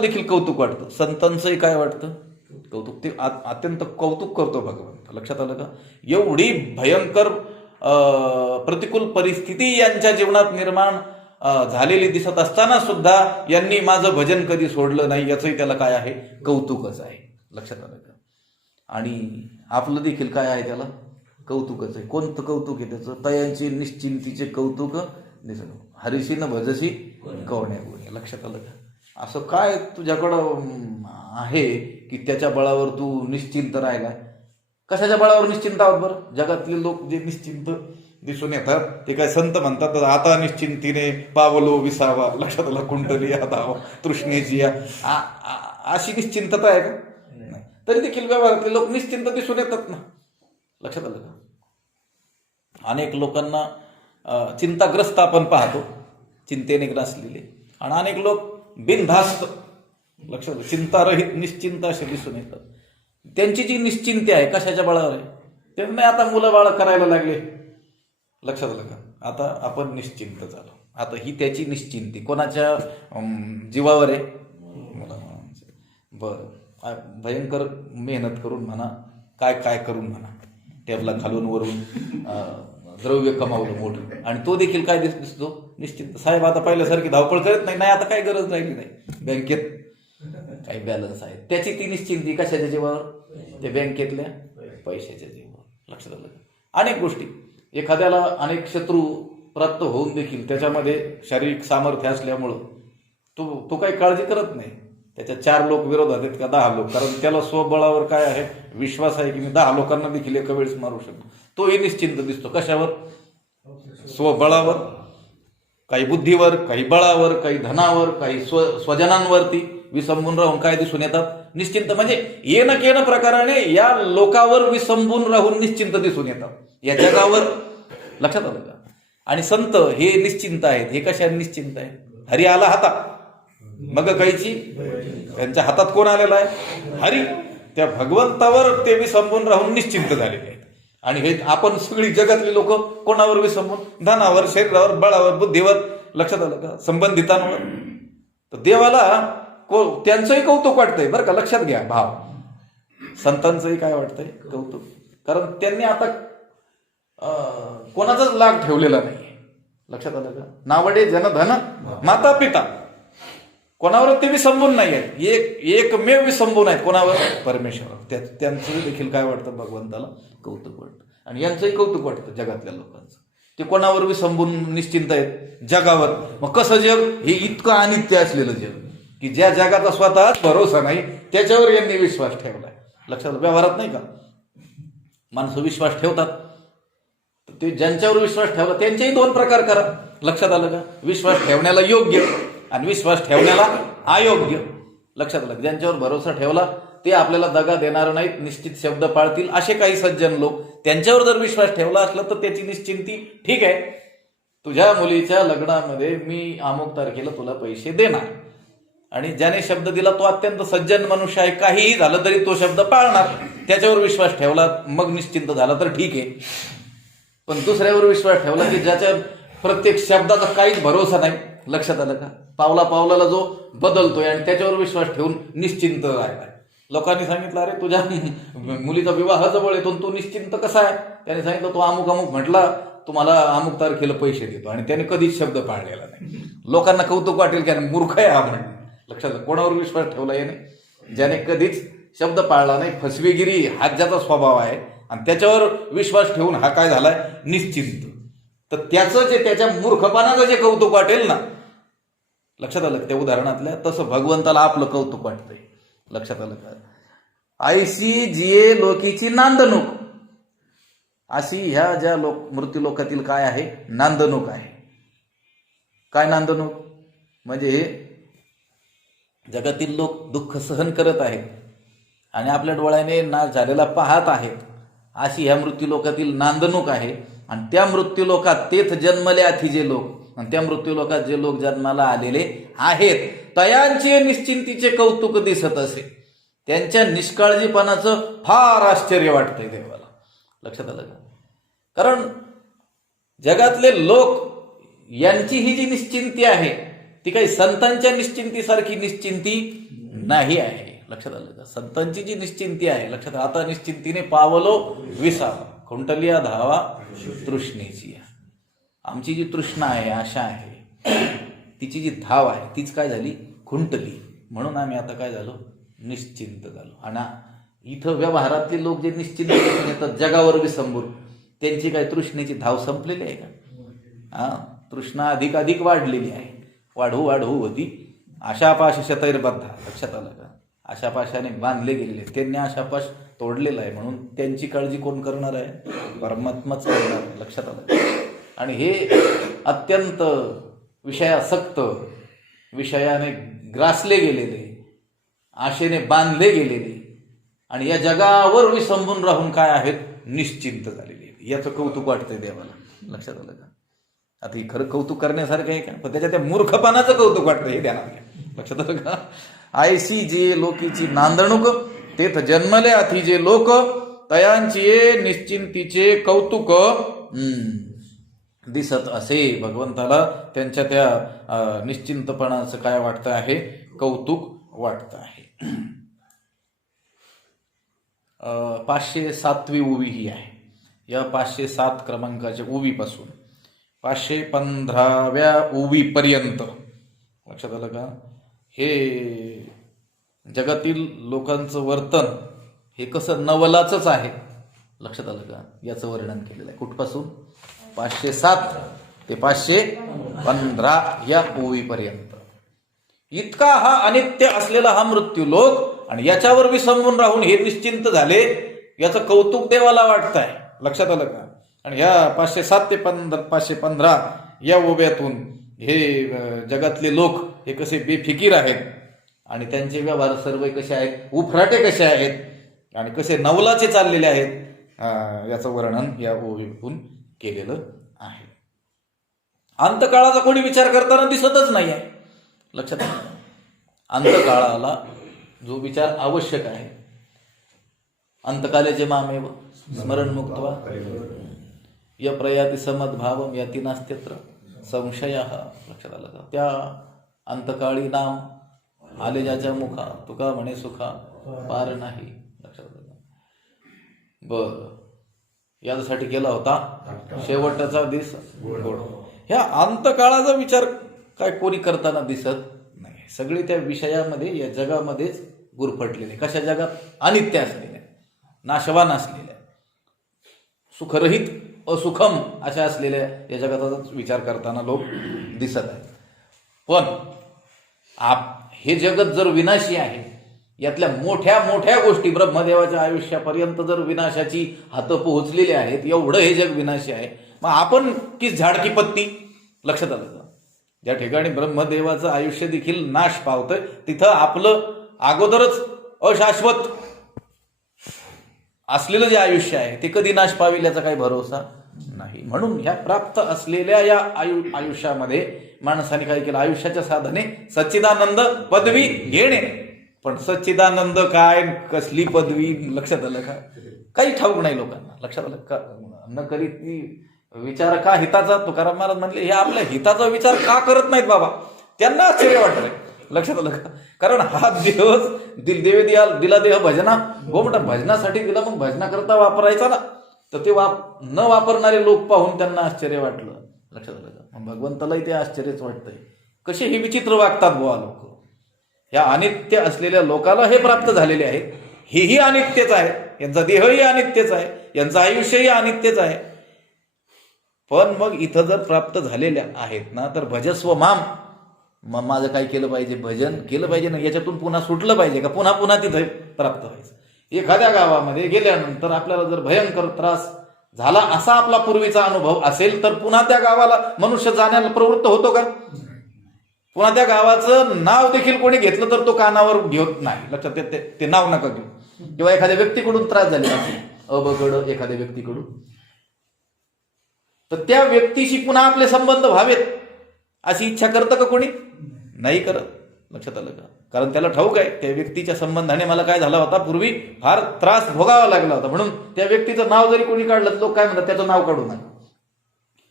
देखील कौतुक वाटतं. संतांचंही काय वाटतं? कौतुक. ते अत्यंत कौतुक करतो भगवंत. लक्षात आलं का? एवढी भयंकर प्रतिकूल परिस्थिती यांच्या जीवनात निर्माण झालेली दिसत असताना सुद्धा यांनी माझं भजन कधी सोडलं नाही, याचंही त्याला काय आहे? कौतुकच आहे. लक्षात आलं का? आणि आपलं देखील काय आहे? त्याला कौतुकच आहे. कोणतं कौतुक आहे त्याचं? तयांची निश्चिंतीचे कौतुक दिसत, हरिशी न भजशी कवण्या गुणे. लक्षात आलं का? असं काय तुझ्याकडं आहे की त्याच्या बळावर तू निश्चिंत राहिलाय? कशाच्या बळावर निश्चिंत आहोत बरं? जगातले लोक जे निश्चिंत दिसून येतात ते काय संत म्हणतात, आता निश्चिंतीने पावलो विसावा. लक्षात आलं? कुंडली धावा तृष्णेची, अशी निश्चिंतता आहे का? नाही. तरी देखील व्यवहारातले लोक निश्चिंत दिसून येतात ना. लक्षात आलं का? अनेक लोकांना चिंताग्रस्त आपण पाहतो, चिंतेने ग्रासलेले, आणि अनेक लोक बिनधास्त, लक्षात, चिंतारहित, निश्चिंत असे दिसून येतात. त्यांची जी निश्चिंती आहे कशाच्या बळावर आहे? ते नाही आता मुलं बाळ करायला लागले, लक्षात आलं का, आता आपण निश्चिंत झालो. आता ही त्याची निश्चिंती कोणाच्या जीवावर आहे? बरं, भयंकर मेहनत करून म्हणा, काय करून म्हणा, टेबला खालून वरून द्रव्य कमावलं मोठं, आणि तो देखील काय दिसतो? निश्चिंत. साहेब आता पहिल्यासारखी धावपळ करत नाही, आता काही गरज राहिली नाही, बँकेत काही बॅलन्स आहे. त्याची ती निश्चिंती कशाच्या जीवावर? ते बँकेतल्या पैशाच्या जीवावर. लक्षात आलं? अनेक गोष्टी, एखाद्याला अनेक शत्रू प्राप्त होऊन देखील त्याच्यामध्ये शारीरिक सामर्थ्य असल्यामुळं तो काही काळजी करत नाही. त्याच्या 4 लोक विरोधात आहेत का 10 लोक, कारण त्याला स्वबळावर काय आहे? विश्वास आहे की मी 10 लोकांना देखील एका वेळेस मारू शकतो. तोही निश्चिंत दिसतो. कशावर? स्वबळावर, काही बुद्धीवर, काही बळावर, काही धनावर, काही स्वजनांवरती विसंबून राहून काय दिसून येतात? निश्चिंत. म्हणजे येणं केणं प्रकाराने या लोकावर विसंबून राहून निश्चिंत दिसून येतात, या जगावर. लक्षात आलं का? आणि संत हे निश्चिंत आहेत. हे कशाने निश्चिंत आहे? हरी आला हातात, मग काहीची त्यांच्या हातात कोण आलेला आहे? हरी. त्या भगवंतावर ते विसंबून राहून निश्चिंत झालेले आहेत. आणि हे आपण सगळी जगातली लोक कोणावर विसंबून? धनावर, शरीरावर, बळावर, बुद्धीवर. लक्षात आलं का? संबंधितांवर. तर देवाला त्यांचंही कौतुक वाटतंय बरं का, लक्षात घ्या भाव. संतांचंही काय वाटतंय? कौतुक. कारण त्यांनी आता कोणाचाच लाग ठेवलेला नाही. लक्षात आलं का? नावडे जनधन माता पिता, कोणावर ते विसंबून नाही आहेत. एकमेव विसंबून आहेत. कोणावर? परमेश्वरावर. त्यांचं देखील काय वाटतं? भगवंताला कौतुक वाटतं. आणि यांचंही कौतुक वाटतं जगातल्या लोकांचं. ते कोणावर विसंबून निश्चिंत आहेत? जगावर. मग कसं जग? हे इतकं अनित्य असलेलं जग की ज्या जगाचा स्वतःच भरोसा नाही त्याच्यावर यांनी विश्वास ठेवलाय. लक्षात व्यवहारात नाही का माणसं विश्वास ठेवतात, ते ज्यांच्यावर विश्वास ठेवला त्यांचेही दोन प्रकार करा. लक्षात आलं का? विश्वास ठेवण्याला योग्य आणि विश्वास ठेवण्याला अयोग्य. लक्षात आलं? ज्यांच्यावर भरोसा ठेवला ते आपल्याला दगा देणार नाहीत, निश्चित शब्द पाळतील, असे काही सज्जन लोक. त्यांच्यावर जर विश्वास ठेवला असला तर त्याची निश्चिंती ठीक आहे. तुझ्या मुलीच्या लग्नामध्ये मी अमुक तारखेला तुला पैसे देणार, आणि ज्याने शब्द दिला तो अत्यंत सज्जन मनुष्य आहे, काहीही झालं तरी तो शब्द पाळणार, त्याच्यावर विश्वास ठेवला मग निश्चिंत झाला तर ठीक आहे. पण दुसऱ्यावर विश्वास ठेवला की ज्याच्या प्रत्येक शब्दाचा काहीच भरोसा नाही. लक्षात आलं का? पावला पावलाला जो बदलतोय आणि त्याच्यावर विश्वास ठेवून निश्चिंत राहिला. लोकांनी सांगितलं अरे तुझ्या मुलीचा विवाह जवळ येतो तू निश्चिंत कसा आहे? त्याने सांगितलं तो अमुक अमुक म्हटला तुम्हाला अमुक तारखेला पैसे देतो, आणि त्याने कधीच शब्द पाळलेला नाही. लोकांना कौतुक वाटेल की मूर्ख आहे हा म्हणून. लक्षात आलं? कोणावर विश्वास ठेवला याने? ज्याने कधीच शब्द पाळला नाही. फसवेगिरी हा ज्याचा स्वभाव आहे आणि त्याच्यावर विश्वास ठेवून हा काय झालाय? निश्चिंत. तर त्याचं जे त्याच्या मूर्खपणाचं जे कौतुक वाटेल ना, लक्षात आलं? त्या उदाहरणातल्या तसं भगवंताला आपलं कौतुक वाटतंय. लक्षात आलं का? आयसी जिये लोकीची नांदणूक, अशी ह्या ज्या मृत्यू लोकातील काय आहे? नांदणूक आहे. काय नांदणूक? म्हणजे जगातील लोक दुःख सहन करत आहेत आणि आपल्या डोळ्याने नाश झालेला पाहत आहेत, अशी ह्या मृत्यू लोकातील नांदणूक आहे. आणि त्या मृत्यू लोकात तेथ जन्मले आधी जे लोक आणि त्या मृत्यू लोकात जे लोक जन्माला आलेले आहेत तयांचे निश्चिंतीचे कौतुक दिसत असे. त्यांच्या निष्काळजीपणाचं फार आश्चर्य वाटतंय देवाला. लक्षात आलं का? कारण जगातले लोक यांची ही जी निश्चिंती आहे ती काही संतांच्या निश्चिंतीसारखी निश्चिंती नाही आहे. लक्षात आलं का? संतांची जी निश्चिंती आहे, लक्षात, आता निश्चिंतीने पावलो विसावा, खुंटलिया धावा तृष्णेची. आमची जी तृष्णा आहे, आशा आहे, तिची जी धाव आहे तीच काय झाली? खुंटली. म्हणून आम्ही आता काय झालो? निश्चिंत झालो. आणि इथं व्यवहारातले लोक जे निश्चिंत येतात जगावर विसंबून, त्यांची काय तृष्णेची धाव संपलेली आहे का? तृष्णा अधिक अधिक वाढलेली आहे. वाढू वाढू होती आशापाश शतैर्बद्धा. लक्षात आलं का? आशापाशाने बांधले गेलेले, त्यांनी आशापाश तोडलेला आहे, म्हणून त्यांची काळजी कोण करणार आहे? परमात्माच करणार आहे. लक्षात आलं? आणि हे अत्यंत विषयासक्त, विषयाने ग्रासले गेलेले, आशेने बांधले गेलेले आणि या जगावर विसंबून राहून काय आहेत? निश्चिंत झालेले. याचं कौतुक वाटतंय देवाला. लक्षात आलं का? आता ही खरं कौतुक करण्यासारखं आहे का? पण त्याच्या त्या मूर्खपणाचं कौतुक वाटतं हे ध्यानात घ्या. लक्षात आलं का? आयसी जे लोकीची नांदणूक, तेथ जन्मले आधी जे लोक तयांची निश्चिंतीचे कौतुक दिसत असे. भगवंताला त्यांच्या त्या निश्चिंतपणाचं काय वाटतं आहे? कौतुक वाटतं आहे. 507वी उवी ही आहे. या 507 क्रमांकाच्या उवीपासून 515व्या उवीपर्यंत, लक्षात आलं का? हे जगातील लोकांचं वर्तन हे कसं नवलाचंच आहे. लक्षात आलं का? याचं वर्णन केलेलं आहे. कुठपासून? 507 ते 515 या ओवीपर्यंत. इतका हा अनित्य असलेला हा मृत्यू लोक आणि याच्यावर विसंबून राहून हे निश्चिंत झाले, याचं कौतुक देवाला वाटत आहे. लक्षात आलं का? आणि ह्या 507 ते 515 या ओव्यातून हे जगातले लोक हे कसे बेफिकीर आहेत आणि त्यांचे व्यवहार सर्व कसे आहेत? उफराटे कसे आहेत आणि कसे नवलाचे चाललेले आहेत, याचं वर्णन या ओवीतून केलेलं आहे. अंतकाळाचा कोणी विचार करताना दिसतच नाही आहे. लक्षात आलं? अंतकाळाला जो विचार आवश्यक आहे, अंतकाले जे मामेव स्मरण मुक्त्वा य प्रयाती समद्भावम याती नास्त्यत्र संशयः. लक्षात आलं का? त्या अंतकाळी नाम आले ज्याच्या मुखा, तुका म्हणे सुखा पार नाही. लक्षात आलं का? बर, यासाठी केला होता शेवटचा दिस गोड. ह्या अंतकाळाचा विचार काय कोणी करताना दिसत नाही. सगळे त्या विषयामध्ये, या जगामध्येच गुरफटलेले. कशा जगात? अनित्य असलेल्या, नाशवान असलेल्या, सुखरहित असुखम अशा असलेल्या या जगाचा विचार करताना लोक दिसत आहेत. पण हे जगत जर विनाशी आहे, यातल्या मोठ्या मोठ्या गोष्टी ब्रह्मदेवाच्या आयुष्यापर्यंत जर विनाशाची हातं पोहोचलेली आहेत, एवढं हे जग विनाशी आहे, मग आपण की झाड की पत्ती? लक्षात आलं का? ज्या ठिकाणी ब्रह्मदेवाचं आयुष्य देखील नाश पावतंय तिथं आपलं अगोदरच अशाश्वत असलेलं जे आयुष्य आहे ते कधी नाश पावेल याचा काही भरोसा नाही. म्हणून ह्या प्राप्त असलेल्या या आयुष्यामध्ये माणसाने काय केलं? आयुष्याच्या साधने सच्चिदानंद पदवी घेणे. पण सच्चिदानंद काय, कसली पदवी? लक्षात आलं का? काही ठाऊक नाही लोकांना. लक्षात आलं का? न करीत ती विचार का हिताचा? तुकाराम महाराज म्हणले हे आपल्या हिताचा विचार का करत नाहीत बाबा? त्यांना आश्चर्य वाटलंय. लक्षात आलं का? कारण हा दिवस देवे दिला देह भजना गोमटा भजनासाठी दिला, मग भजनाकरता वापरायचा ना. तर ते न वापरणारे लोक पाहून त्यांना आश्चर्य वाटलं. लक्षात आलं का? मग भगवंतालाही ते आश्चर्यच वाटतंय. कसे हे विचित्र वागतात बुवा लोक. ह्या अनित्य असलेल्या लोकाला हे प्राप्त झालेले आहेत. हेही अनित्यच आहे, यांचा देहही अनित्यच आहे, यांचं आयुष्यही अनित्यच आहे. पण मग इथं जर प्राप्त झालेल्या आहेत ना, तर भजस्व माम. मग माझं काय केलं पाहिजे? भजन केलं पाहिजे ना. याच्यातून पुन्हा सुटलं पाहिजे का? पुन्हा पुन्हा तिथे प्राप्त व्हायचं. एखाद्या गावामध्ये गेल्यानंतर आपल्याला जर भयंकर त्रास झाला असा आपला पूर्वीचा अनुभव असेल, तर पुन्हा त्या गावाला मनुष्य जाण्याला प्रवृत्त होतो का? पुन्हा त्या गावाचं नाव देखील कोणी घेतलं तर तो कानावर घेत नाही. लक्षात ते नाव नका घेऊ. किंवा एखाद्या व्यक्तीकडून त्रास झालेला असेल, अबगड एखाद्या व्यक्तीकडून, तर त्या व्यक्तीशी पुन्हा आपले संबंध व्हावेत अशी इच्छा करतं का कोणी? नाही करत. लक्षात आलं का? कारण त्याला ठाऊक आहे त्या व्यक्तीच्या संबंधाने मला काय झाला होता, पूर्वी फार त्रास भोगावा लागला होता. म्हणून त्या व्यक्तीचं नाव जरी कोणी काढलं लोक काय म्हणतात, त्याचं नाव काढू नये.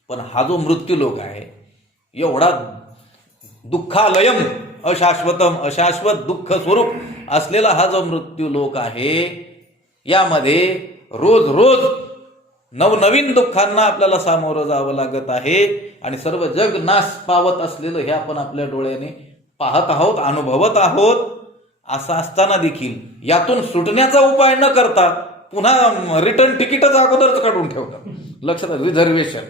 पण हा जो मृत्यू लोक आहे, एवढा दुःखालयम अशाश्वतम अशाश्वत दुःख स्वरूप असलेला हा जो मृत्यू लोक आहे, यामध्ये रोज रोज नवनवीन दुःखांना आपल्याला सामोरं जावं लागत आहे. आणि सर्व जग नाश पावत असलेलं हे आपण आपल्या डोळ्याने पाहत आहोत, अनुभवत आहोत. असं असताना देखील यातून सुटण्याचा उपाय न करता पुन्हा रिटर्न तिकीटच अगोदरच काढून ठेवतात. लक्षात रिझर्वेशन.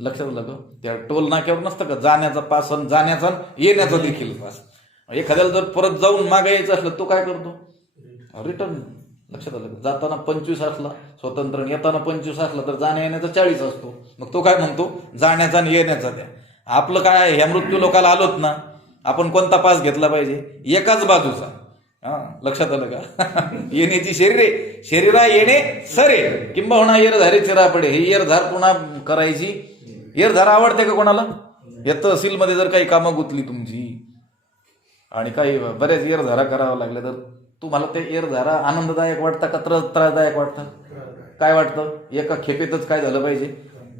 लक्षात आलं? त्या टोल नाक्यावर नसतं का जाण्याचा पास, जाण्याचा येण्याचा देखील पास. एखाद्याला जर परत जाऊन मागे यायचं असलं तो काय करतो? रिटर्न. लक्षात आलं? जाताना 25 असला स्वतंत्र, येताना 25 असला तर जाण्या येण्याचा 40 असतो. मग तो काय म्हणतो? जाण्याचा आणि येण्याचा द्या. आपलं काय आहे? ह्या मृत्यू लोकाला आलोत ना, आपण कोणता पास घेतला पाहिजे? एकाच बाजूचा. लक्षात आलं का? येण्याची शरीरा येणे सरे किंबहुना येरधारे चिरा पडे. हे येरधार पुन्हा करायची. येरधार आवडते का कोणाला? या तहसीलमध्ये जर काही कामं गुतली तुमची आणि काही बऱ्याच येरधारा करावं लागल्या, तर तुम्हाला ते येरधारा आनंददायक वाटतं का त्रासदायक वाटतं? काय वाटतं? एका खेपेतच काय झालं पाहिजे?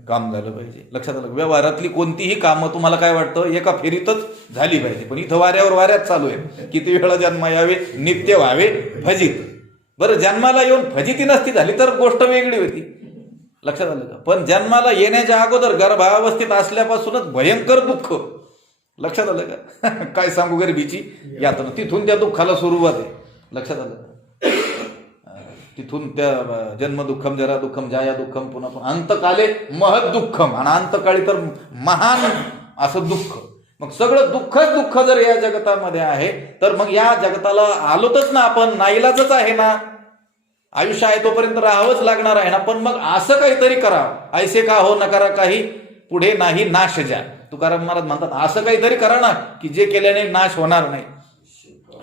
काम झालं पाहिजे. लक्षात आलं? व्यवहारातली कोणतीही कामं तुम्हाला काय वाटतं? एका फेरीतच झाली पाहिजे. पण इथं वाऱ्यात चालू आहे. किती वेळा जन्म यावे, नित्य व्हावे फजित. बरं, जन्माला येऊन फजिती नसती झाली तर गोष्ट वेगळी होती. लक्षात आलं का? पण जन्माला येण्याच्या अगोदर गर्भावस्थेत असल्यापासूनच भयंकर दुःख. लक्षात आलं का? काय सांगू गरिबीची यातना. तिथून त्या दुःखाला सुरुवात आहे. लक्षात आलं? तिथून त्या जन्म दुःखम, जरा दुःखम, जाया दुःखम, पुन्हा अंतकाले महत् दुःखम, आणि अंतकाळी तर महान असं दुःख. मग सगळं दुःख जर या जगतामध्ये आहे, तर मग या जगताला आलोतच ना आपण. नाईलाजच आहे ना. आयुष्य आहे तोपर्यंत राहावंच लागणार आहे ना. पण मग असं काहीतरी करावं. ऐसे का हो न करा काही, पुढे नाही नाश ज्या. तुकाराम महाराज म्हणतात असं काहीतरी करा ना की जे केल्याने नाश होणार नाही.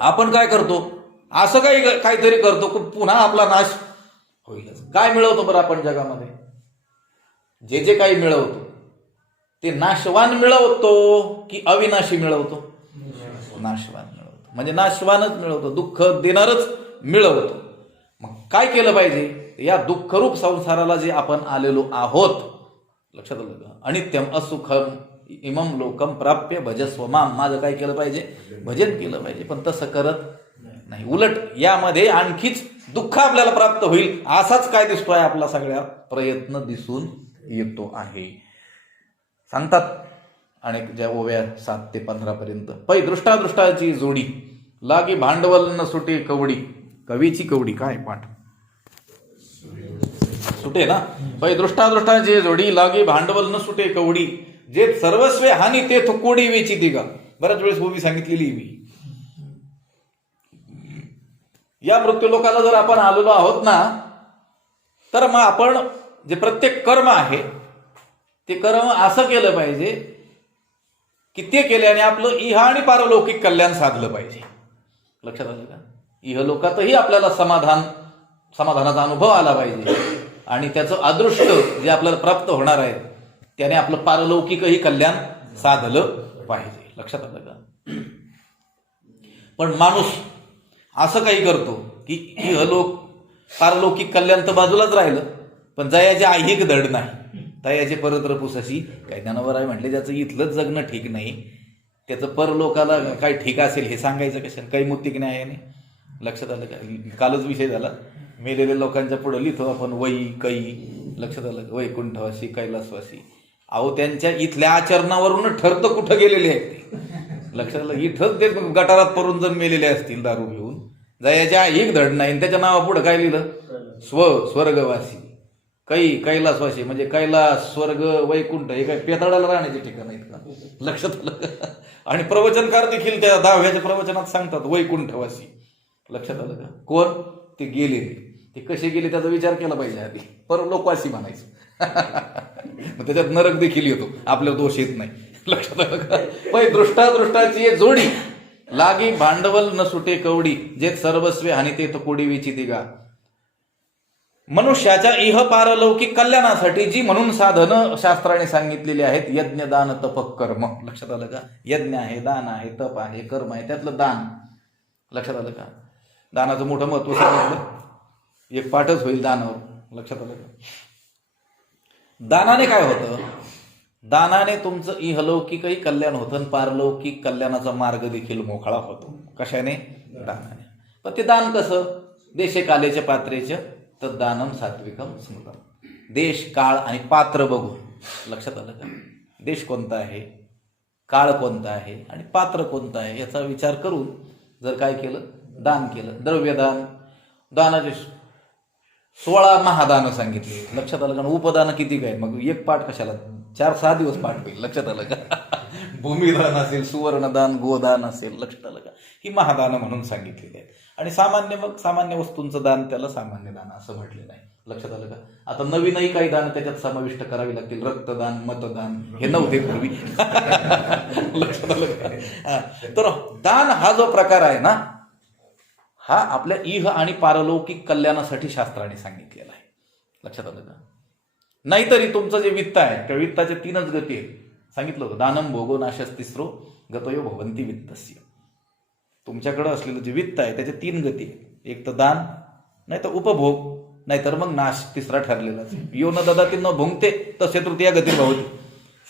आपण काय करतो? असं काहीतरी करतो की पुन्हा आपला नाश होईलच. काय मिळवतो बरं आपण जगामध्ये? जे काही मिळवतो ते नाशवान मिळवतो की अविनाशी मिळवतो? नाशवान मिळवतो. म्हणजे नाशवानच मिळवतो, दुःख देणारच मिळवतो. मग काय केलं पाहिजे? या दुःखरूप संसाराला जे आपण आलेलो आहोत, लक्षात आलं का? अनित्यम असुखम इमम लोकम प्राप्य भजस्व माम. माझं काय केलं पाहिजे? भजन केलं पाहिजे. पण तसं करत नाही. उलट यामध्ये आणखीच दुःख आपल्याला प्राप्त होईल असाच काय दिसतोय आपला सगळ्या प्रयत्न दिसून येतो आहे. सांगतात आणि ज्या ओव्या 7 ते 15 पर्यंत. पै दृष्टादृष्टाची जोडी लागी भांडवल न सुटे कवडी. कवीची कवडी काय पाठ? सुटे ना बाई दृष्टादृष्टाची जोडी लागे भांडवल न सुटे कवडी जे सर्वस्वे हानी ते थुकोडी वेची दिगा. बऱ्याच वेळेस भूमी सांगितलेली मी. या मृत्यू लोकाला जर आपण आलेलो आहोत ना, तर मग आपण जे प्रत्येक कर्म आहे ते कर्म असं केलं पाहिजे की ते केल्याने आपलं इह आणि पारलौकिक कल्याण साधलं पाहिजे. लक्षात आलं का? इहलोकातही आपल्याला समाधानाचा अनुभव आला पाहिजे आणि त्याचं अदृष्ट जे आपल्याला प्राप्त होणार आहे त्याने आपलं पारलौकिकही कल्याण साधलं पाहिजे. लक्षात आलं का? पण माणूस असं काही करतो की इहलोक पारलौकिक कल्याण तर बाजूलाच राहिलं, पण जयाचे ऐहिक धड नाही, तयाचे परत्र पुसशी. काही ज्ञानावर आहे म्हटले ज्याचं इथलंच जगणं ठीक नाही त्याचं परलोकाला काय ठीक असेल हे सांगायचं कशाला? काही मुक्तिक नाही आहे. लक्षात आलं का? कालच विषय झाला, मेलेल्या लोकांच्या पुढे लिहितो आपण वही कै. लक्षात आलं का? वैकुंठवासी कैलासवासी. अहो त्यांच्या इथल्या आचरणावरून ठरतं कुठं गेलेले आहेत ते. लक्षात आलं? इथंच ते गटारात पडून जर मेलेले असतील दारू घेऊन, जयाच्या एक धड नाही, त्याच्या नावापुढं काय लिहिलं? स्वर्गवासी कैलासवासी. म्हणजे कैलास स्वर्ग वैकुंठ हे काय पेताळाला राहण्याचे ठिकाण आहेत का? लक्षात आलं? आणि प्रवचनकार देखील त्या 10व्या प्रवचनात सांगतात वैकुंठवासी. लक्षात आलं का? कोण? ते गेले. ते कसे गेले त्याचा विचार केला पाहिजे आधी. परलोकवासी म्हणायचं. मग त्याच्यात नरक देखील येतो, आपल्याला दोष येत नाही. लक्षात आलं का? पण दृष्टादृष्टाची जोडी लागी भांडवल न सुटे कवडी जे सर्वस्वे हानी ते कोडी विची दिगा. मनुष्याच्या इह पारलौकिक कल्याणासाठी जी म्हणून साधनं शास्त्राने सांगितलेली आहेत, यज्ञ दान तप कर्म. लक्षात आलं का? यज्ञ आहे, दान आहे, तप आहे, कर्म आहे, त्यातलं दान. लक्षात आलं का? दानाचं मोठं महत्व सांगितलं, एक पाठच होईल दानावर. लक्षात आलं का? दानाने काय होतं? दानाने तुमचं इहलौकिकही कल्याण होतं आणि पारलौकिक कल्याणाचा मार्ग देखील मोकळा होतो. कशाने? दानाने. पण ते दान कसं? देशे कालेच्या पात्रेच्या तर दानम सात्विकम स्मृतम. देश काळ आणि पात्र बघून. लक्षात आलं का? देश कोणता आहे, काळ कोणता आहे आणि पात्र कोणतं आहे याचा विचार करून जर काय केलं? दान केलं. द्रव्यदान, दानाचे 16 महादान सांगितले. लक्षात आलं का? उपदान किती काय? मग एक पाठ कशाला? 4-6 दिवस पाठ होईल. लक्षात आलं का? भूमिदान असेल, सुवर्णदान, गोदान असेल. लक्षात आलं का? ही महादान म्हणून सांगितलेली आहेत. आणि सामान्य वस्तूंचं दान त्याला सामान्य दान असं म्हटलेलं आहे. लक्षात आलं का? आता नवीनही काही दान त्याच्यात समाविष्ट करावी लागतील. रक्तदान, मतदान हे नव्हते पूर्वी. लक्षात आलं का? तर दान हा जो प्रकार आहे ना, हा आपल्या इह आणि पारलौकिक कल्याणासाठी शास्त्राने सांगितलेला आहे. लक्षात आलं का? नाहीतरी तुमचं जे वित्त आहे त्या वित्ताचे 3च गती आहेत. सांगितलं होतं, दानम भोगो नाशस तिसरो गतयो भवंती वित्तस्य. तुमच्याकडे असलेलं जे वित्त आहे त्याचे 3 गती आहेत. एक तर दान, नाही तर उपभोग, नाहीतर मग नाश तिसरा ठरलेला. यो न ददाती न भुंगते तसे तृतीया गती भवती.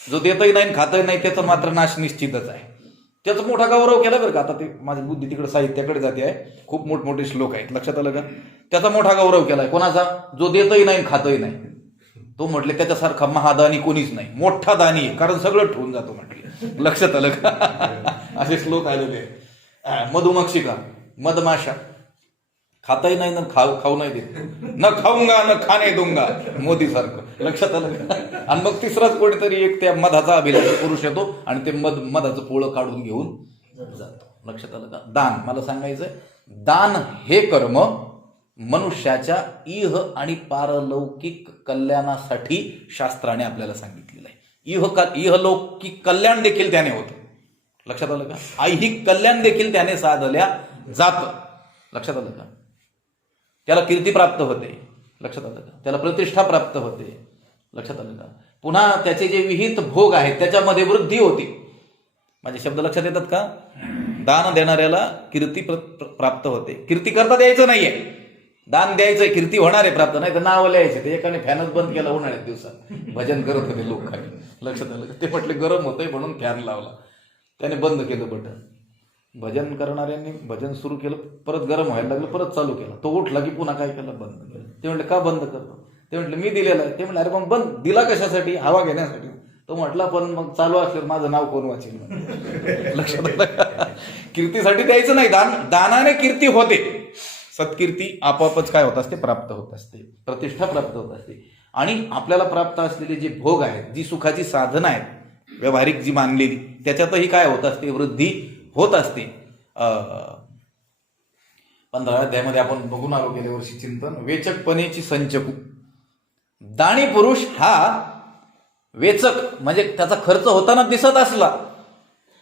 जो देतही नाही खातही नाही त्याचा मात्र नाश निश्चितच आहे. त्याचा मोठा गौरव केला बरं का. आता ते माझी बुद्धी तिकडे साहित्याकडे जाते आहे. खूप मोठमोठे श्लोक आहेत. लक्षात आलं का? त्याचा मोठा गौरव केलाय. कोणाचा? जो देतही नाही खातही नाही. तो म्हटले त्याच्यासारखा महादानी कोणीच नाही. मोठा दानी आहे कारण सगळं ठेवून जातो म्हटले. लक्षात आलं का? असे श्लोक आलेले. मधुमक्षिका, मधमाशा खाताही नाही ना खाऊ नाही देत. न खाऊंगा न खाणे दूंगा, मोदी सारखं. लक्षात आलं का? आणि मग तिसराच कोणीतरी एक त्या मधाचा अभिलाषी पुरुष येतो आणि ते मधाचं पोळं काढून घेऊन जातो. लक्षात आलं का? दान. मला सांगायचंय, दान हे कर्म मनुष्याच्या इह आणि पारलौकिक कल्याणासाठी शास्त्राने आपल्याला सांगितलेलं आहे. इहलौकिक कल्याण देखील त्याने होतं. लक्षात आलं का? ऐहिक कल्याण देखील त्याने साधल्या जातं. लक्षात आलं का? त्याला कीर्ती प्राप्त होते. लक्षात आलं का? त्याला प्रतिष्ठा प्राप्त होते. लक्षात आलं का? पुन्हा त्याचे जे विहित भोग आहेत त्याच्यामध्ये वृद्धी होती. माझे शब्द लक्षात येतात का? दान देणाऱ्याला कीर्ती प्राप्त होते. कीर्ती करता द्यायचं नाहीये, दान द्यायचंय. कीर्ती होणार आहे प्राप्त, नाही तर नाव लिहायचे. ते एकाने फॅनच बंद केला उन्हाळ्यात दिवसात. भजन करत होते लोक खाली. लक्षात आलं का? ते म्हटले गरम होतंय म्हणून फॅन लावला. त्याने बंद केलं बटन. भजन करणाऱ्यांनी भजन सुरू केलं, परत गरम व्हायला लागलं, परत चालू केलं. तो उठला की पुन्हा काय केलं? बंद केलं. ते म्हटले का बंद करतो? ते म्हटले मी दिलेला आहे. ते म्हटलं अरे मग बंद दिला कशासाठी? हवा घेण्यासाठी. तो म्हटला पण मग चालू असल्यावर माझं नाव कोण वाचेल? लक्षात आलं? कीर्तीसाठी द्यायचं नाही. दानाने कीर्ती होते. सत्कीर्ती आपोआपच काय होत असते, प्राप्त होत असते, प्रतिष्ठा प्राप्त होत असते. आणि आपल्याला प्राप्त असलेले जे भोग आहेत, जी सुखाची साधनं आहेत व्यावहारिक जी मानलेली, त्याच्यातही काय होत असते, वृद्धी होत असते. 15व्या अध्यायामध्ये आपण बघून आलो गेल्या वर्षी चिंतन, वेचकपणेची संचकू. दाणी पुरुष हा वेचक म्हणजे त्याचा खर्च होताना दिसत असला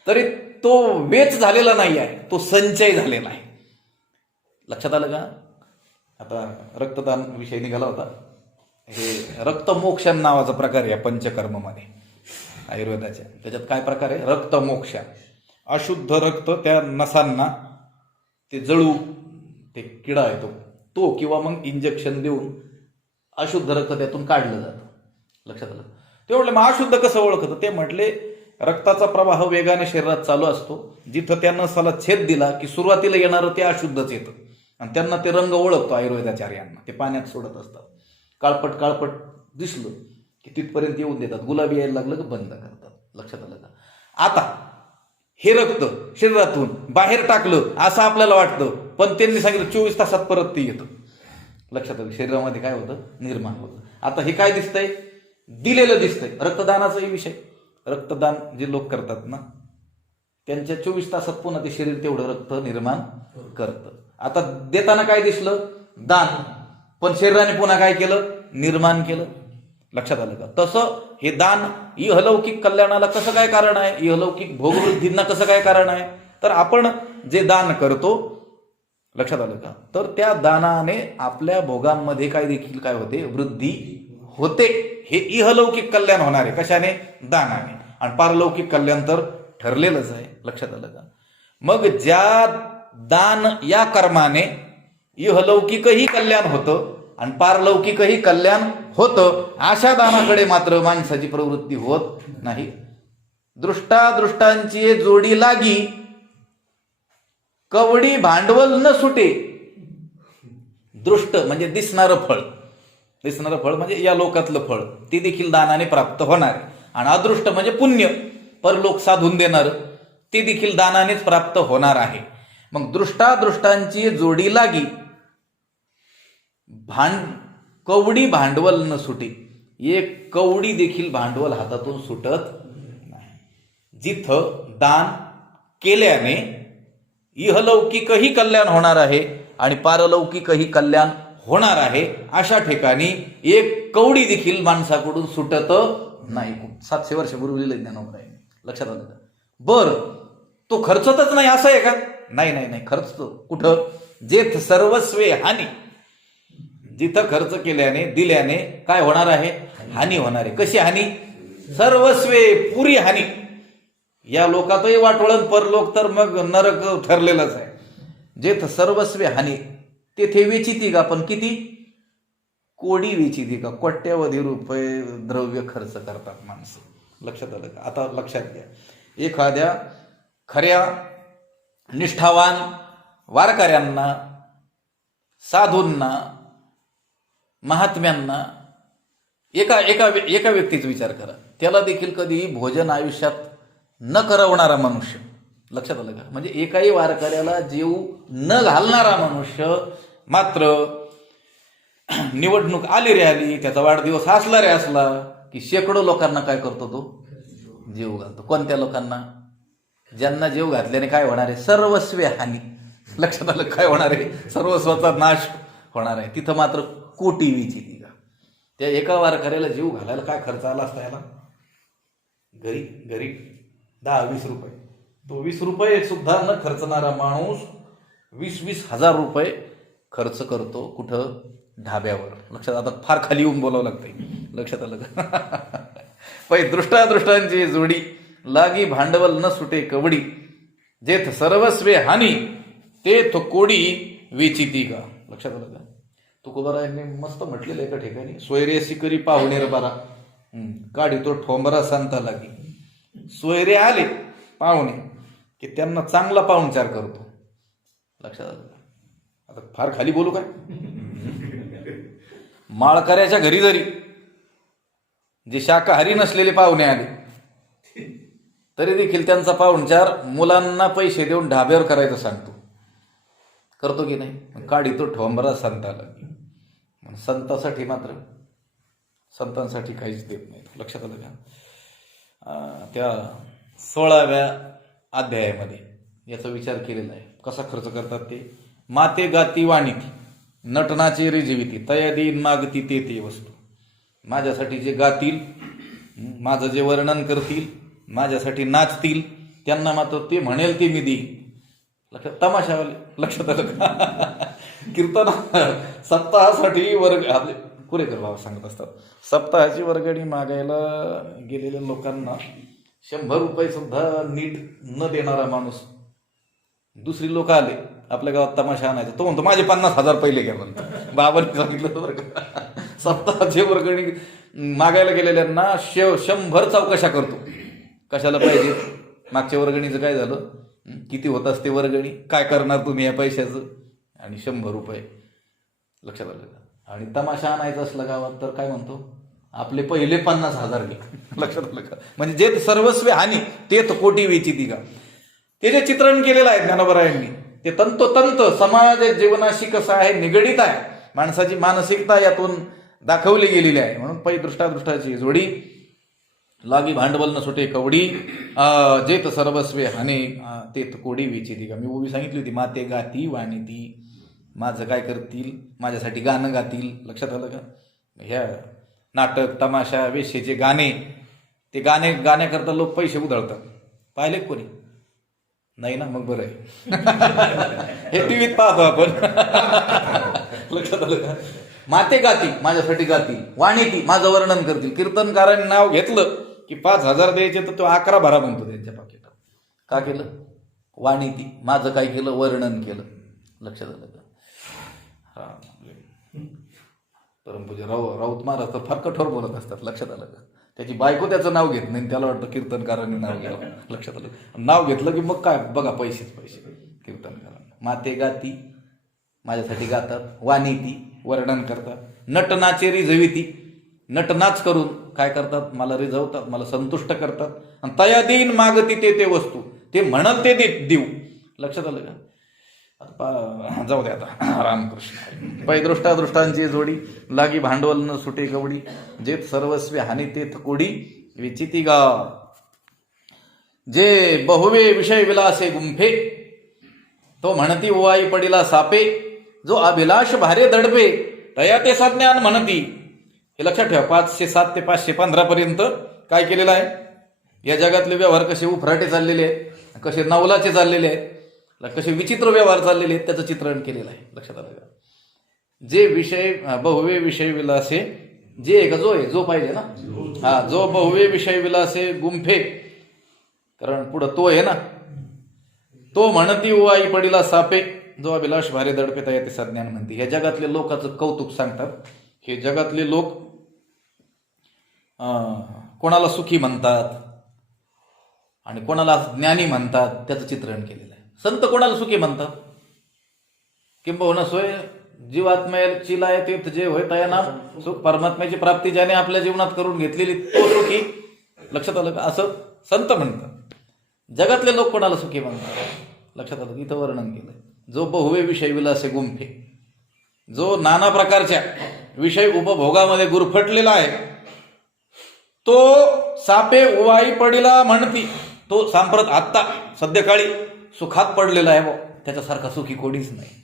तरी तो वेच झालेला नाही आहे, तो संचय झालेला आहे. लक्षात आलं का? आता रक्तदान विषय निघाला होता. हे रक्तमोक्षण नावाचा प्रकार आहे पंचकर्ममध्ये आयुर्वेदाच्या. त्याच्यात काय प्रकार आहे? रक्तमोक्ष. अशुद्ध रक्त त्या नसांना ते जळू, ते किडा आहे तो किंवा मग इंजेक्शन देऊन अशुद्ध रक्त त्यातून काढलं जातं. लक्षात आलं? ते म्हटलं मग अशुद्ध कसं ओळखतं? ते म्हटले रक्ताचा प्रवाह वेगाने शरीरात चालू असतो, जिथं त्या नसाला छेद दिला की सुरुवातीला येणारं ते अशुद्धच येतं. आणि त्यांना ते रंग ओळखतो आयुर्वेदाचार्यांना. ते पाण्यात सोडत असतात. काळपट दिसलं की तिथपर्यंत येऊन देतात. गुलाबी यायला लागलं की बंद करतात. लक्षात आलं का? आता हे रक्त शरीरातून बाहेर टाकलं असं आपल्याला वाटतं, पण त्यांनी सांगितलं 24 तासात परत ते येतं. लक्षात आलं? शरीरामध्ये काय होतं? निर्माण होतं. आता हे काय दिसतंय? दिलेलं दिसतंय. रक्तदानाचाही विषय. रक्तदान जे लोक करतात ना, त्यांच्या 24 तासात पुन्हा ते शरीर तेवढं रक्त निर्माण करतं. आता देताना काय दिसलं? दान. पण शरीराने पुन्हा काय केलं? निर्माण केलं. लक्षात आलं का? तसं हे दान इहलौकिक कल्याणाला कसं काय कारण आहे? इहलौकिक भोगवृद्धींना कसं काय कारण आहे? तर आपण जे दान करतो, लक्षात आलं का, तर त्या दानाने आपल्या भोगांमध्ये काय देखील काय होते? वृद्धी होते. हे इहलौकिक कल्याण होणार आहे. कशाने? दानाने. आणि पारलौकिक कल्याण तर ठरलेलंच आहे. लक्षात आलं का? मग ज्या दान या कर्माने इहलौकिकही कल्याण होतं आणि पारलौकिकही कल्याण होतं, अशा दानाकडे मात्र माणसाची प्रवृत्ती होत नाही. दृष्टादृष्टांची जोडी लागी, कवडी भांडवल न सुटे. दृष्ट म्हणजे दिसणारं फळ. दिसणारं फळ म्हणजे या लोकातलं फळ, ते देखील दानाने प्राप्त होणार. आणि अदृष्ट म्हणजे पुण्य, परलोक साधून देणार, ते देखील दानानेच प्राप्त होणार आहे. मग दृष्टादृष्टांची जोडी लागी, कवडी भांडवल न सुटे. एक कवडी देखील भांडवल हातातून सुटत नाही. जिथं दान केल्याने इहलौकिकही कल्याण होणार आहे आणि पारलौकिकही कल्याण होणार आहे, अशा ठिकाणी एक कवडी देखील माणसाकडून सुटत नाही. 700 वर्षापूर्वी लिहिलं ज्ञानोबराय. लक्षात आलं का? बरं, तो खर्चतच नाही असं आहे का? नाही, खर्चतो. कुठं? जेथ सर्वस्वे हानी. जिथं खर्च केल्याने, दिल्याने काय होणार आहे? हानी होणार आहे. कशी हानी? सर्वस्वे, पुरी हानी. या लोकातही वाटोळण, परलोक तर मग नरक ठरलेलंच आहे. जेथ सर्वस्वे हानी, तेथे वेचिती का? पण किती? कोडी वेचिती का? कोट्यावधी रुपये द्रव्य खर्च करतात माणसं. लक्षात आलं का? आता लक्षात घ्या, एखाद्या खऱ्या निष्ठावान वारकऱ्यांना, साधूंना, महात्म्यांना, एका व्यक्तीचा विचार करा. त्याला देखील कधी भोजन आयुष्यात न करवणारा मनुष्य. लक्षात आलं का? म्हणजे एकाही वारकऱ्याला जीव न घालणारा मनुष्य मात्र निवडणूक आली रे आली, त्याचा वाढदिवस असला रे असला की शेकडो लोकांना काय करतो? तो जीव घालतो. कोणत्या लोकांना? ज्यांना जीव घातल्याने काय होणार आहे? सर्वस्वे हानी. लक्षात आलं? काय होणार आहे? सर्वस्वाचा नाश होणार आहे. तिथं मात्र कोटी विचिती का? त्या एका वारकऱ्याला जीव घालायला काय खर्च आला असता याला? घरी 10-20 रुपये. तो 20 रुपये सुद्धा न खर्चणारा माणूस 20-20 हजार रुपये खर्च करतो. कुठं? ढाब्यावर. लक्षात. आता फार खाली येऊन बोलावं लागतंय. लक्षात आलं का? पै दृष्टादृष्टांची जोडी लागी, भांडवल न सुटे कवडी. जेथ सर्वस्वे हानी, तेथ कोडी वेचिती का? लक्षात आलं का? तुकोबारायांनी मस्त म्हटलेलं एका ठिकाणी, सोयरेसी करी पाहुणेर बरा, काढी तो ठोंबरा सांगता लागी. सोयरे आले पाहुणे की त्यांना चांगला पाहुणचार करतो. लक्षात आलं का? आता फार खाली बोलू काय? माळकऱ्याच्या घरी जरी जे शाकाहारी नसलेले पाहुणे आले तरी देखील त्यांचा पाहुणचार मुलांना पैसे देऊन ढाब्यावर करायचं सांगतो. करतो की नाही? काढितो ठोंबरा संताला. मग संतांसाठी मात्र संतांसाठी काहीच देत नाही. लक्षात आलं का? त्या 16व्या अध्यायामध्ये याचा विचार केलेला आहे. कसा खर्च करतात ते? माते गाती वाणीती नटनाचे रे जीविती तया देईन मागती ते ते वस्तू. माझ्यासाठी जे गातील, माझं जे वर्णन करतील, माझ्यासाठी नाचतील, त्यांना मात्र ते म्हणेल ते मी देईन. लक्षात? तमाशावाले. लक्षात आलं का? कीर्तन सप्ताहासाठी वर्ग आपले कुरेकर बाबा सांगत असतात, सप्ताहाची वर्गणी मागायला गेलेल्या लोकांना 100 रुपये सुद्धा नीट न देणारा माणूस, दुसरी लोक आले आपल्या गावात तमाशा आणायचा, तो म्हणतो माझे 50,000 पहिले घ्या म्हणतो. बाबांनी सांगितलं बरं का. सप्ताहाची वर्गणी मागायला गेलेल्यांना 100 चौकशा करतो. कशाला पाहिजे? मागच्या वर्गणीचं काय झालं, किती होत असते वर्गणी, काय करणार तुम्ही या पैशाचं, आणि 100 रुपये. लक्षात आलं का? आणि तमाशा आणायचा असला गावात तर काय म्हणतो, आपले पहिले 50,000 घे. लक्षात आलं का? म्हणजे जे सर्वस्वी हानी ते कोटी वेचिती का, ते जे चित्रण केलेलं आहे ज्ञानोबरायांनी, ते तंतोतंत समाज जीवनाशी कसं आहे निगडीत आहे, माणसाची मानसिकता यातून दाखवली गेलेली आहे. म्हणून पै दृष्टादृष्टाची जोडी लागी भांडवल न सुटे कवडी जेत सर्वस्वे हाने तेत कोडी वेचिती का. मी उभी सांगितली होती, माते गाती वाणीती, माझं काय करतील, माझ्यासाठी गाणं गातील. लक्षात आलं का? ह्या नाटक तमाशा वेश्येचे गाणे, ते गाण्याकरता लोक पैसे उधळतात. पाहिले कोणी? नाही ना? मग बरं आहे. हे टीव्हीत पाहतो आपण. लक्षात आलं का? माते गाती, माझ्यासाठी गातील, वाणीती, माझं वर्णन करतील. कीर्तनकारांनी नाव घेतलं की 5,000 द्यायचे, तर तो 11 भरा म्हणतो त्यांच्या पाकिटात. का केलं? वाणीती, माझं काय केलं, वर्णन केलं. लक्षात आलं का? हा, परमपूज्य राऊत महाराज तर फार कठोर बोलत असतात. लक्षात आलं का? त्याची बायको त्याचं नाव घेत नाही, त्याला वाटतं कीर्तनकारांनी नाव घ्यावं. लक्षात आलं? नाव घेतलं की मग काय बघा, पैसेच पैसे कीर्तनकारांना. माते गाती, माझ्यासाठी गातात, वाणीती, वर्णन करतात, नटनाचे रिझविती, नटनाच करून काय करतात, मला रिझवतात, मला संतुष्ट करतात. आणि तया देईन मागती ते वस्तू, ते म्हणाल ते देऊ. लक्षात आलं का? जाऊ दे आता. रामकृष्ण. पै दृष्टादृष्टांची जोडी लागी भांडवल न सुटे कवडी जेत सर्वस्वी हानी तेथ कोडी विचिती गा. जे बहुवे विषय विलासे गुंफे तो म्हणती ओवाई पडिला सापे. जो अभिलाष भारे दडपे तया ते सज्ञान म्हणती. हे लक्षात ठेवा. 507 ते 515 पर्यंत काय केलेलं आहे? या जगातले व्यवहार कसे उफराटे चाललेले आहेत, कसे नवलाचे चाललेले आहेत, कसे विचित्र व्यवहार चाललेले आहेत, त्याचं चित्रण केलेलं आहे. लक्षात आलं का? जे विषय बहुवे विषय विलासे, जे आहे का जो आहे, जो पाहिजे ना, हा, जो बहुवे विषय विलासे गुंफे, कारण पुढं तो आहे ना, तो म्हणती ओवाई पडिला सापे. जो अभिलाष भारे दडपे तया ते सज्ञान म्हणते. या जगातले लोकांचं कौतुक सांगतात. हे जगातले लोक कोणाला सुखी म्हणतात आणि कोणाला ज्ञानी म्हणतात, त्याचं चित्रण केलेलं आहे. संत कोणाला सुखी म्हणतात? किंबहुना सोय जीवात्म्याची लाय तीर्थ जे होय तया नाम सुख, परमात्म्याची प्राप्ती ज्याने आपल्या जीवनात करून घेतलेली तो सुखी. लक्षात आलं का? असं संत म्हणतात. जगातले लोक कोणाला सुखी म्हणतात? लक्षात आलं? इथं वर्णन केलंय. जो बहुवे विषय विलासे गुंफे, जो नाना प्रकारच्या विषय उपभोगामध्ये गुरफटलेला आहे, तो सापे ओवाई पडिला म्हणती. तो सांप्रत आत्ता सध्याकाळी सुखात पडलेला आहे. त्याच्यासारखा सुखी कोणीच नाही.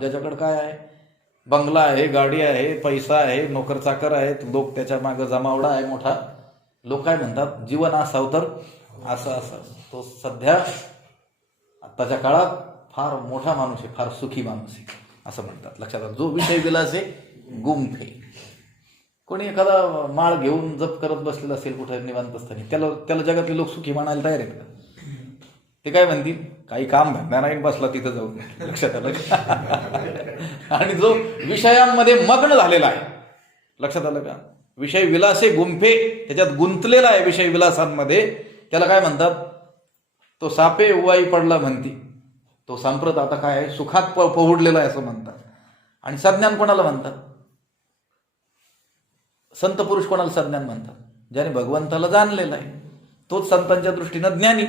ज्याच्याकडे काय आहे, बंगला आहे, गाडी आहे, पैसा आहे, नोकर चाकर आहेत, लोक त्याच्या मागे जमावडा आहे मोठा. लोक काय म्हणतात, जीवन असावं तर असं असं. तो सध्या आत्ताच्या काळात फार मोठा माणूस आहे, फार सुखी माणूस आहे असं म्हणतात. लक्षात आलं? जो विषय विलासे गुंफे. कोणी एखादा माळ घेऊन जप करत बसलेला असेल कुठं निवांत असताना, त्याला जगातले लोक सुखी म्हणायला तयार आहेत का? ते काय म्हणतील, काही काम धंदा नाही, बसला तिथं जाऊन. लक्षात आलं? आणि जो विषयांमध्ये मग्न झालेला आहे, लक्षात आलं का? विषय विलासे गुंफे, त्याच्यात गुंतलेला आहे विषय विलासांमध्ये, त्याला काय म्हणतात? तो सापे उवाई पडला म्हणती. तो सांप्रत आता काय आहे, सुखात पहुडलेला आहे असं म्हणतात. आणि सज्ञान कोणाला म्हणतात? संत पुरुष कोणाला सज्ञान म्हणतात? ज्याने भगवंताला जाणलेला आहे, तोच संतांच्या दृष्टीनं ज्ञानी.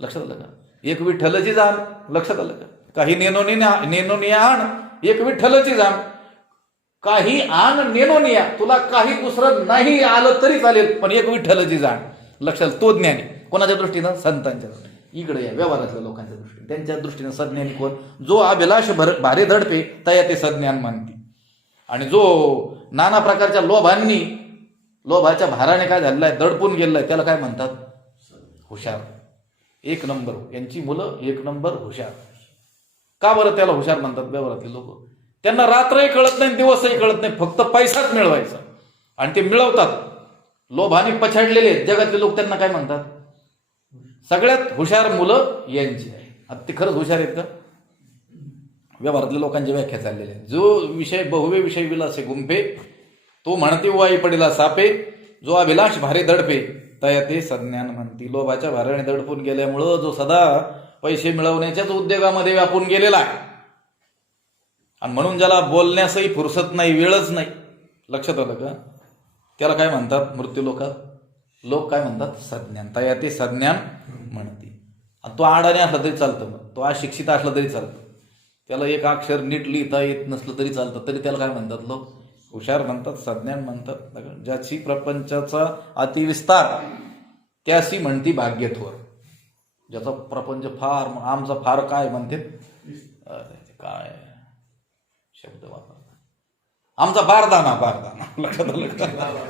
लक्षात आलं का? एक विठ्ठलची जाण. लक्षात आलं का? काही नेनोनिया आण, एक विठ्ठलची जाण. काही आण नेनोनिया, तुला काही दुसरं नाही आलं तरी चालेल, पण एक विठ्ठलची जाण. लक्षात, तो ज्ञानी. कोणाच्या दृष्टीनं? संतांच्या दृष्टीने. इकडे या व्यवहारातल्या लोकांच्या दृष्टीने, त्यांच्या दृष्टीने सज्ञानी कोण? जो अभिलाष भारे धडपे तया ते सज्ञान मानती. आणि जो नाना प्रकारच्या लोभाच्या भाराने काय झालेलं आहे, दडपून गेलेलं आहे, त्याला काय म्हणतात? हुशार. एक नंबर. यांची मुलं एक नंबर हुशार. का बरं त्याला हुशार म्हणतात व्यवहारातले लोक? त्यांना रात्रही कळत नाही, दिवसही कळत नाही, फक्त पैसाच मिळवायचा. आणि ते मिळवतात. लोभाने पछाडलेले जगातले लोक त्यांना काय म्हणतात? सगळ्यात हुशार मुलं यांची आहे. आता ते खरंच हुशार आहेत का? व्यवहारातल्या लोकांची व्याख्या चाललेली आहे. जो विषय बहुवे विषय विलासे गुंफे, तो म्हणते वाई पडिला सापे, जो अभिलाष भारे दडपे तया ते सज्ञान म्हणती. लोभाच्या भाराने दडपून गेल्यामुळं जो सदा पैसे मिळवण्याच्याच उद्योगामध्ये व्यापून गेलेला आहे, आणि म्हणून ज्याला बोलण्यासही फुरसत नाही, वेळच नाही. लक्षात आलं का? त्याला काय म्हणतात मृत्यू लोक काय म्हणतात? सज्ञान. तया ते सज्ञान म्हणती. आणि तो आडाने असला तरी चालतं, मग तो अशिक्षित असला तरी चालतं, त्याला एक अक्षर नीट लिहिता येत नसलं तरी चालतं, तरी त्याला काय म्हणतात लोक? हुशार म्हणतात, सज्ञान म्हणतात. ज्याची प्रपंचाचा अतिविस्तार त्याशी म्हणती भाग्य थोर. ज्याचा प्रपंच फार, आमचा फार काय म्हणते, काय शब्द वापर, आमचा बारदाना. लक्षात आलं का?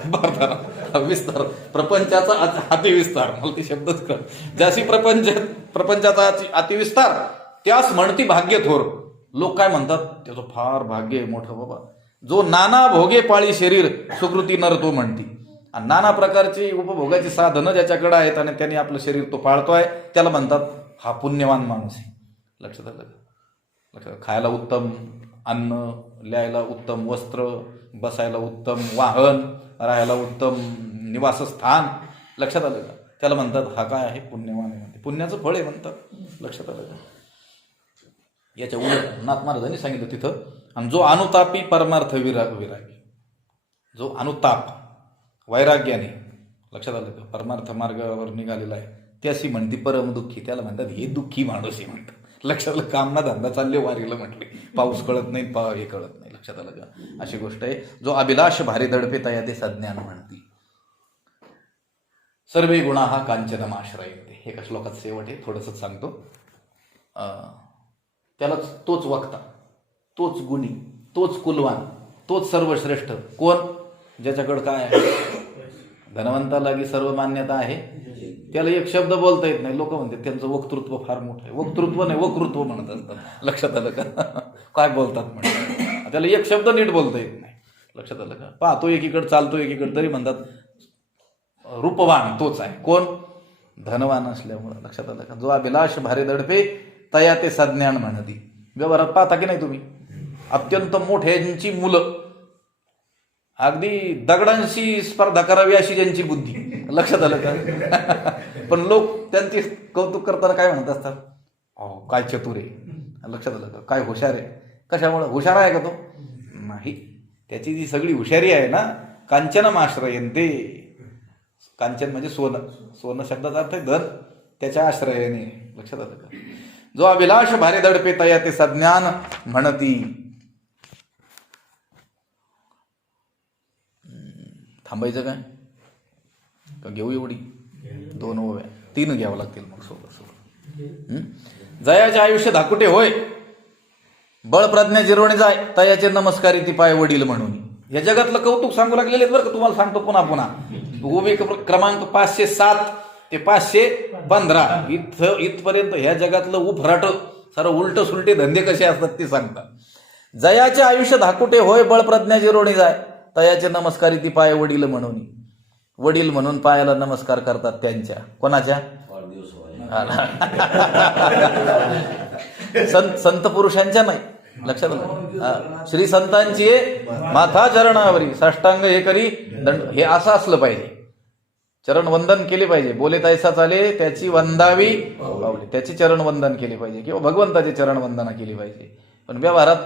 बारदाना, विस्तार, प्रपंचाचा अतिविस्तार. मला ते शब्दच कर. ज्याशी प्रपंचाचा अतिविस्तार त्यास म्हणती भाग्य थोर. लोक काय म्हणतात? त्याचं फार भाग्य मोठं बाबा. जो नाना भोगे पाळी शरीर सुकृती नर तो म्हणती. आणि नाना प्रकारची उपभोगाची साधनं ज्याच्याकडे आहेत आणि त्यांनी आपलं शरीर तो पाळतोय, त्याला म्हणतात हा पुण्यवान माणूस आहे. लक्षात आलं का? लक्षात. खायला उत्तम अन्न, लिहायला उत्तम वस्त्र, बसायला उत्तम वाहन, राहायला उत्तम निवासस्थान. लक्षात आलं का? त्याला म्हणतात हा काय आहे? पुण्यवान आहे म्हणते. पुण्याचं फळ आहे म्हणतात. लक्षात आलं का? याच्या उलट नाथ महाराजांनी सांगितलं तिथं, आणि जो अनुतापी परमार्थ विरागी, जो अनुताप वैराग्याने, लक्षात आलं का, परमार्थ मार्गावर निघालेला आहे, त्याशी म्हणती परम दुःखी. त्याला म्हणतात हे दुःखी माणूस आहे म्हणतात. लक्षात आलं? कामना धंदा चालले वारीला म्हटले, पाऊस कळत नाही, हे कळत नाही. लक्षात आलं का? अशी गोष्ट आहे. जो अभिलाष भारी दडपे तया ते सज्ञान म्हणती. सर्वे गुणा हा कांचनम आश्रयते. हे कशा लोकात शेवट आहे, थोडंसं सांगतो. त्याला तोच वक्ता, तोच गुणी, तोच कुलवान, तोच सर्वश्रेष्ठ. कोण? ज्याच्याकडं काय आहे? धनवंतालागी सर्व मान्यता आहे, त्याला एक शब्द बोलता येत नाही. लोक म्हणतात त्यांचं वक्तृत्व फार मोठं आहे. वक्तृत्व नाही, वक्तृत्व म्हणत असतात. लक्षात आलं का? काय बोलतात म्हणतात, त्याला एक शब्द नीट बोलता येत नाही. लक्षात आलं का? पाहतो एकीकडे, चालतो एकीकडे, तरी म्हणतात रूपवान तोच आहे. कोण? धनवान असल्यामुळं. लक्षात आलं का? जो अभिलाष भारे दडपे तया ते सज्ञान म्हणती. व्यवहारात पाहता की नाही तुम्ही, अत्यंत मोठ्यांची मुलं, अगदी दगडांशी स्पर्धा करावी अशी ज्यांची बुद्धी. लक्षात आलं का? पण लोक त्यांची कौतुक करताना काय म्हणत असतात? काय चतुर आहे. लक्षात आलं का? काय हुशार आहे. कशामुळे हुशार आहे का तो? नाही. त्याची जी सगळी हुशारी आहे ना, कांचनम आश्रयन्ते. कांचन म्हणजे सोनं. सोनं शब्दाचा अर्थ आहे धन, त्याच्या आश्रयाने. लक्षात आलं का? जो अभिलाष भारे दडपे तया ते सज्ञान म्हणती. थांबायचं काय का? घेऊ एवढी? 2 ओव्या, 3 घ्यावं लागतील मग सोबत. जयाचे आयुष्य धाकुटे होय, बळ प्रज्ञा जिरवणे जाय, तयाचे नमस्कारी ती पाय वडील म्हणून. या जगातलं कौतुक सांगू लागलेले बरं का, तुम्हाला सांगतो पुन्हा पुन्हा. उभी क्रमांक 507 ते 515 इथपर्यंत ह्या जगातलं उफराट सारं उलट सुलटे धंदे कसे असतात ते सांगतात. जयाचे आयुष्य धाकुटे होय, बळ प्रज्ञा जिरवणे जाय, तयाचे नमस्कारी ती पाय वडील म्हणून. वडील म्हणून पायाला नमस्कार करतात त्यांच्या. कोणाच्या? संत पुरुषांच्या नाही. लक्षात आलं? श्री संतांची माथा चरणावरी साष्टांग हे करी दंड. हे असं असलं पाहिजे. चरण वंदन केले पाहिजे. बोले तैसा चाले त्याची वंदावी पावले, त्याची चरण वंदन केले पाहिजे किंवा भगवंताची चरण वंदना केली पाहिजे. पण व्यवहारात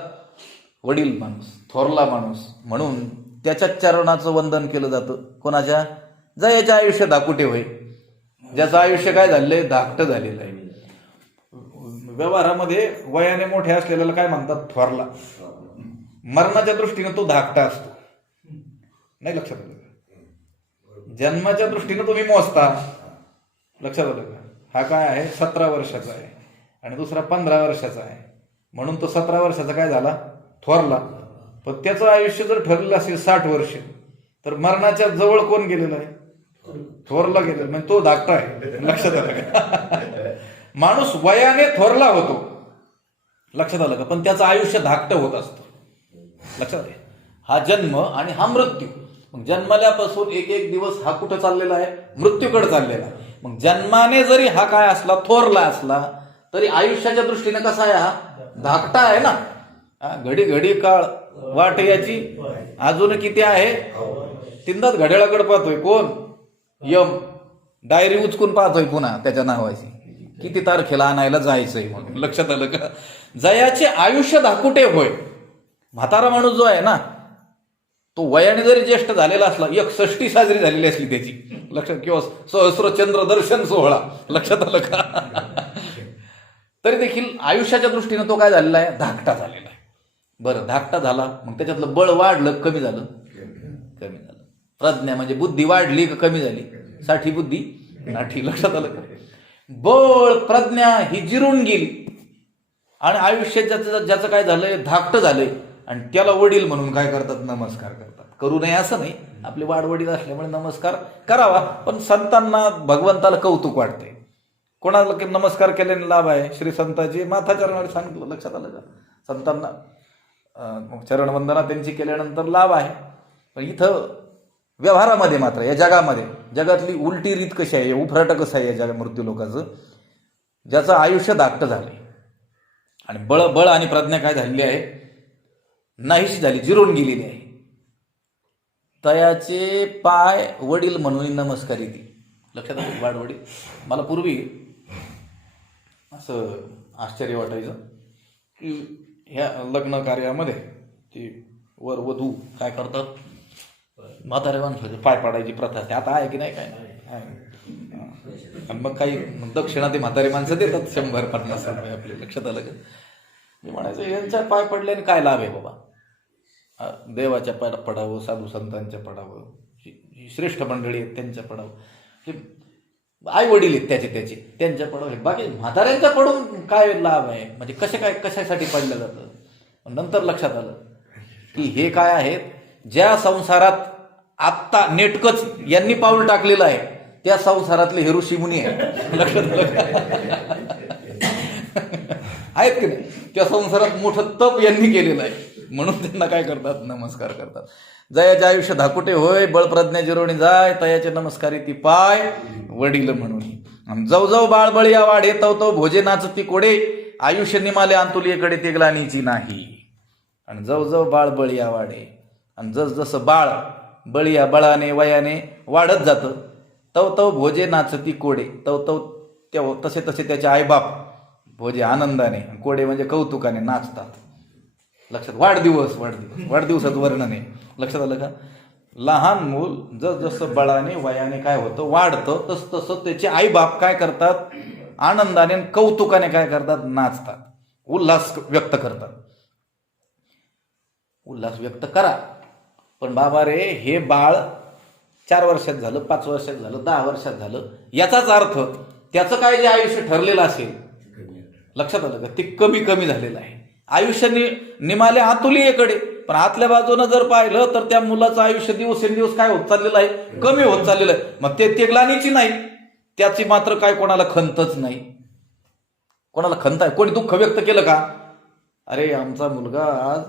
वडील माणूस, थोरला माणूस म्हणून त्याच्या चरणाचं वंदन केलं जातं. कोणाच्या? जयाचे आयुष्य धाकुटे होय, ज्याचं आयुष्य काय झालंय? धाकटं झालेलं आहे. व्यवहारामध्ये वयाने मोठे असलेल्याला काय म्हणतात? थोरला. मरणाच्या दृष्टीने तो धाकटा असतो. नाही लक्षात आलं का? जन्माच्या दृष्टीने तुम्ही मोजता. लक्षात आलं का? हा काय आहे? 17 वर्षाचा आहे आणि दुसरा 15 वर्षाचा आहे, म्हणून तो 17 वर्षाचा काय झाला? थोरला. पण त्याचं आयुष्य जर ठरलेलं असेल 60 वर्ष, तर मरणाच्या जवळ कोण गेलेलं आहे? थोरला गेलेला, म्हणजे तो धाकटा आहे. लक्षात आलं का? माणूस वयाने थोरला होतो. लक्षात आलं का? पण त्याचं आयुष्य धाकटं होत असतं. लक्षात आहे? हा जन्म आणि हा मृत्यू. मग जन्मल्यापासून एक एक दिवस हा कुठं चाललेला आहे? मृत्यूकडे चाललेला आहे. मग जन्माने जरी हा काय असला? थोरला असला, तरी आयुष्याच्या दृष्टीने कसा आहे? हा धाकटा आहे ना. घडी घडी काळ वाट याची अजून किती आहे? तिंदाच घड्याळाकडे पाहतोय कोण? यम. डायरी उचकून पाहतोय पुन्हा त्याच्या नावाची, किती तारखेला आणायला जायचंय म्हणून. लक्षात आलं का? जयाचे आयुष्य धाकुटे होय. म्हातारा माणूस जो आहे ना, तो वयाने जरी ज्येष्ठ झालेला असला, 61 साजरी झालेली असली त्याची, लक्षात, किंवा सहस्र चंद्र दर्शन सोहळा, लक्षात आलं का? तरी देखील आयुष्याच्या दृष्टीने तो काय झालेला आहे? धाकटा झालेला आहे. बरं, धाकटा झाला, मग त्याच्यातलं बळ वाढलं, कमी झालं? कमी झालं. प्रज्ञा म्हणजे बुद्धी वाढली का कमी झाली? 60 बुद्धी 60. लक्षात आलं का? बळ प्रज्ञा ही जिरून गेली आणि आयुष्य ज्याचं काय झालंय? धाकटं झालंय. आणि त्याला वडील म्हणून काय करतात? नमस्कार करतात. करू नये असं नाही, आपले वाडवडील असल्यामुळे नमस्कार करावा, पण संतांना भगवंताला कौतुक वाटते. कोणाला नमस्कार केल्याने लाभ आहे? श्री संतांची माथाचरणाने सांगितलं. लक्षात आलं का? संतांना चरणवंदना त्यांची केल्यानंतर लाभ आहे. पण इथं व्यवहारामध्ये मात्र, या जगामध्ये, जगातली उलटी रीत कशी आहे, उफराट कसं आहे या जगा मृत्यू लोकांचं? ज्याचं आयुष्य धाकटं झालंय आणि बळ आणि प्रज्ञा काय झालेली आहे? नाहीशी झाली, जिरून गेलेली आहे. तयाचे पाय वडील म्हणून नमस्कारी ती. लक्षात आलं? वाडवडील. मला पूर्वी असं आश्चर्य वाटायचं की ह्या लग्न कार्यामध्ये ती वर वधू काय करतात? म्हातारे माणसाचे पाय पाडायची प्रथा असते. आता आहे की नाही? काय नाही. आणि मग काही दक्षिणा ते म्हातारे माणसं देतात 100-50 रुपये आपले. लक्षात आलं का? मी म्हणायचं, यांच्या पाय पडल्याने काय लाभ आहे बाबा? देवाच्या पडावं, साधू संतांच्या पडावं, जी श्रेष्ठ मंडळी आहेत त्यांच्या पडावं, हे आई वडील आहेत त्याचे त्यांच्या पडावं, बाकी म्हाताऱ्यांच्या पडून काय लाभ आहे? म्हणजे कशासाठी पडलं जातं? नंतर लक्षात आलं की हे काय आहेत? ज्या संसारात आत्ता नेटकच यांनी पाऊल टाकलेलं आहे, त्या संसारातले हे ऋषी मुनी आहेत. लक्षात आलं आहेत की नाही? त्या संसारात मोठं तप यांनी केलेलं आहे, म्हणून त्यांना काय करतात? नमस्कार करतात. जयाचे आयुष्य धाकुटे होय, बळप्रज्ञा जिरोणी जाय, तयाचे नमस्कारी ती पाय वडील म्हणून. जाऊ जाऊ बाळ बळी या वाढे, तव भोजे नाचती कोडे, आयुष्य निमाले अंतुलीकडे ते ग्लानीची नाही. आणि जाऊ जाऊ बाळ बळी या वाढे, आणि जसं बाळ बळीया बळाने वयाने वाढत जातं, तव भोजे नाचती कोडे, तव तसे त्याचे आईबाप भोजे आनंदाने, कोडे म्हणजे कौतुकाने नाचतात. लक्षात? वाढदिवसाचं वर्णन आहे. लक्षात आलं का? लहान मूल जसं बळाने वयाने काय होतं? वाढतं, तसं त्याचे आईबाप काय करतात? आनंदाने कौतुकाने काय करतात? नाचतात, उल्हास व्यक्त करतात. उल्हास व्यक्त करा, पण बाबा रे, हे बाळ 4 वर्षात झालं, 5 वर्षात झालं, 10 वर्षात झालं, याचाच अर्थ त्याचं काय जे आयुष्य ठरलेलं असेल, लक्षात आलं का? ते कमी झालेलं आहे. आयुष्य निमाले आतुलीकडे, पण आतल्या बाजूनं जर पाहिलं तर त्या मुलाचं आयुष्य दिवसेंदिवस काय होत चाललेलं आहे? कमी होत चाललेलं आहे. मग ते ग्लानीची नाही, त्याची मात्र काय कोणाला खंतच नाही. कोणाला खंत आहे? कोणी दुःख व्यक्त केलं का? अरे, आमचा मुलगा आज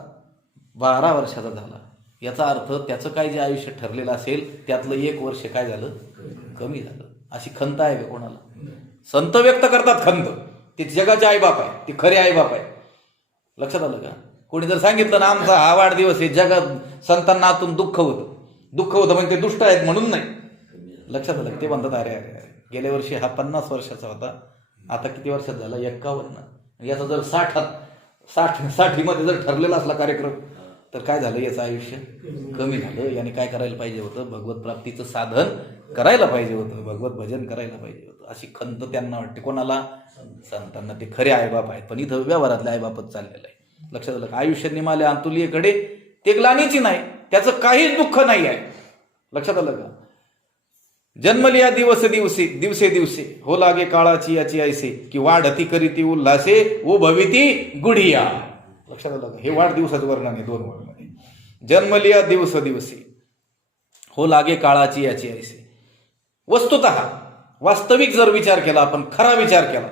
12 वर्षाचा झाला, याचा अर्थ त्याचं काय जे आयुष्य ठरलेलं असेल त्यातलं 1 वर्ष काय झालं? कमी झालं. अशी खंत आहे का कोणाला? संत व्यक्त करतात खंत. ते जगाचे आईबाप आहे, ते खरे आईबाप आहे. लक्षात आलं का? कोणी जर सांगितलं ना आमचा हा वाढदिवस आहे, जगात संतांना आतून दुःख होतं म्हणजे ते दुष्ट आहेत म्हणून नाही. लक्षात आलं? ते म्हणतात अरे गेल्या वर्षी हा 50 वर्षाचा होता, आता किती वर्षात झाला? 51. याचा जर 60 मध्ये जर ठरलेला असला कार्यक्रम, तर काय झालं, याचं आयुष्य कमी झालं. याने काय करायला पाहिजे होतं, भगवत प्राप्तीचं साधन करायला पाहिजे होतं, भगवत भजन करायला पाहिजे होतं, अशी खंत त्यांना वाटते. कोणाला? संतांना. ते खरे आईबाप आहेत, पण इथं व्यवहारातले आईबापच चाललेलं आहे. लक्षात आलं का? आयुष्य निमाले अंतुलीकडे ते ग्लानीची नाही, त्याचं काहीच दुःख नाही आहे. लक्षात आलं का? जन्मलिया दिवस दिवसे दिवसे दिवसे हो लागे काळाची याची ऐसे की वाढती करीती उल्हासे ओ भविती गुढिया. लक्षात आलं का? हे वाढदिवसाचं वर्णन आहे 2 वर्णामध्ये. जन्मलिया दिवस दिवसे हो लागे काळाची याची ऐसे. वस्तुतः वास्तविक जर विचार केला आपण, खरा विचार केला,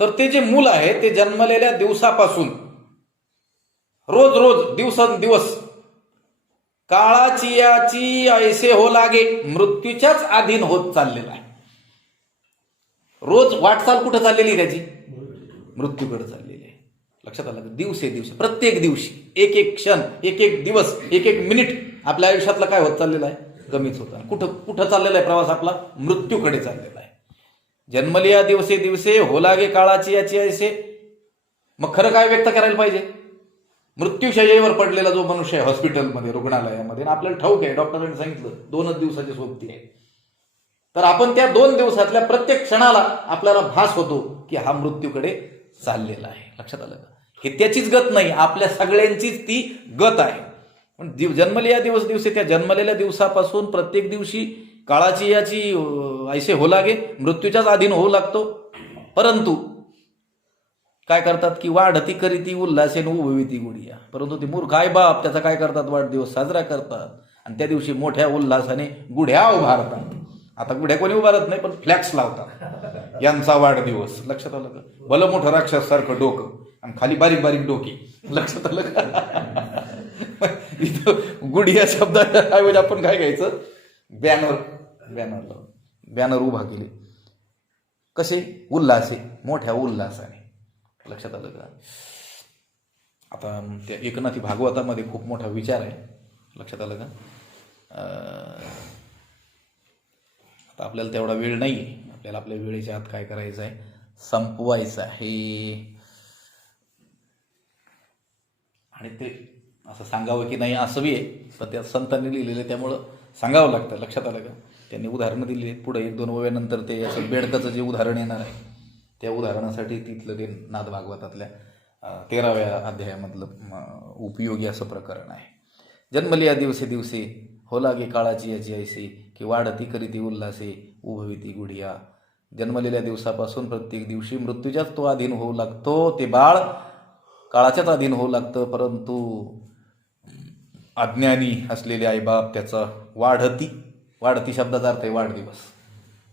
तर ते जे मूल आहे ते जन्मलेल्या दिवसापासून रोज रोज दिवसेंदिवस काळाची याची ऐसे हो लागे मृत्यूच्याच अधीन होत चाललेला आहे. रोज वाटचाल कुठं चाललेली त्याची? मृत्यूकडे चाललेली आहे. लक्षात आलं का? दिवसे दिवशी, प्रत्येक दिवशी, एक एक क्षण, एक एक दिवस, एक एक मिनिट आपल्या आयुष्यातला काय होत चाललेला आहे? कमीच होता. कुठं कुठं चाललेला आहे प्रवास आपला? मृत्यूकडे चाललेला आहे. जन्मलिया दिवसे दिवसे हो लागे काळाची याची ऐसे. मग खरं काय व्यक्त करायला पाहिजे? मृत्यूशय्येवर पडलेला जो मनुष्य आहे हॉस्पिटलमध्ये, रुग्णालयामध्ये, आपल्याला ठाऊक आहे डॉक्टरांनी सांगितलं 2च दिवसाची सोबती आहे, तर आपण त्या 2 दिवसातल्या प्रत्येक क्षणाला आपल्याला भास होतो की हा मृत्यूकडे चाललेला आहे. लक्षात आलं का? हे त्याचीच गत नाही, आपल्या सगळ्यांचीच ती गत आहे. पण जन्मलिया दिवस दिवसे, त्या जन्मलेल्या दिवसापासून प्रत्येक दिवशी काळाची याची ऐसे हो लागे, मृत्यूच्याच अधीन होऊ लागतो. परंतु काय करतात की वाढती करीती उल्हासे उभविती गुढिया. परंतु ती मूर्ख आई बाप त्याचा काय करतात? वाढदिवस साजरा करतात आणि त्या दिवशी मोठ्या उल्हासाने गुढ्या उभारतात. आता गुढ्या कोणी उभारत नाही, पण फ्लॅक्स लावतात, यांचा वाढदिवस. लक्षात आलं का? भलं मोठं राक्षस सारखं डोकं आणि खाली बारीक बारीक डोकी. लक्षात आलं का? इथं गुढिया शब्दाऐवजी आपण काय घ्यायचं? बॅनर उभा केले. कसे? उल्हासे, मोठ्या उल्हासाने. लक्षात आलं का? आता त्या एकनाथी भागवतामध्ये खूप मोठा विचार आहे. लक्षात आलं का? आता आपल्याला तेवढा वेळ नाही आहे, आपल्याला आपल्या वेळेच्या आत काय करायचं आहे? संपवायचं आहे. आणि ते असं सांगावं की नाही असं बी आहे, पण त्या संतांनी लिहिलेलं त्यामुळं सांगावं लागतं. लक्षात आलं का? त्यांनी उदाहरणं दिली आहेत. पुढे 1-2 ओव्यानंतर ते असं बेडकाचं जे उदाहरण येणार आहे, त्या उदाहरणासाठी तिथलं ते नाद भागवतातल्या 13व्या अध्यायामधलं उपयोगी असं प्रकरण आहे. जन्मलिया दिवसे दिवसे हो लागे काळाची याची ऐसे की वाढती करीती उल्हासे उभविती गुढिया. जन्मलेल्या दिवसापासून प्रत्येक दिवशी मृत्यूच्याच तो अधीन होऊ लागतो. ते बाळ काळाच्याच अधीन होऊ लागतं. परंतु अज्ञानी असलेले आईबाप त्याचा वाढती शब्दाचा अर्थ आहे वाढदिवस.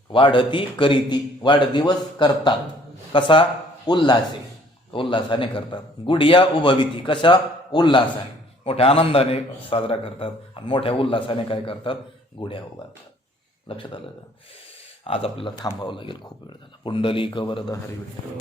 वाढती करीती, वाढदिवस करतात. कसा? उल्हासाने करतात. गुढिया उभविती, कशा? उल्हासाने, मोठ्या आनंदाने साजरा करतात आणि मोठ्या उल्हासाने काय करतात? गुढ्या उभारतात. लक्षात आलं का? आज आपल्याला थांबावं लागेल, खूप वेळ झाला. पुंडलिक वरद हरी विठ्ठल.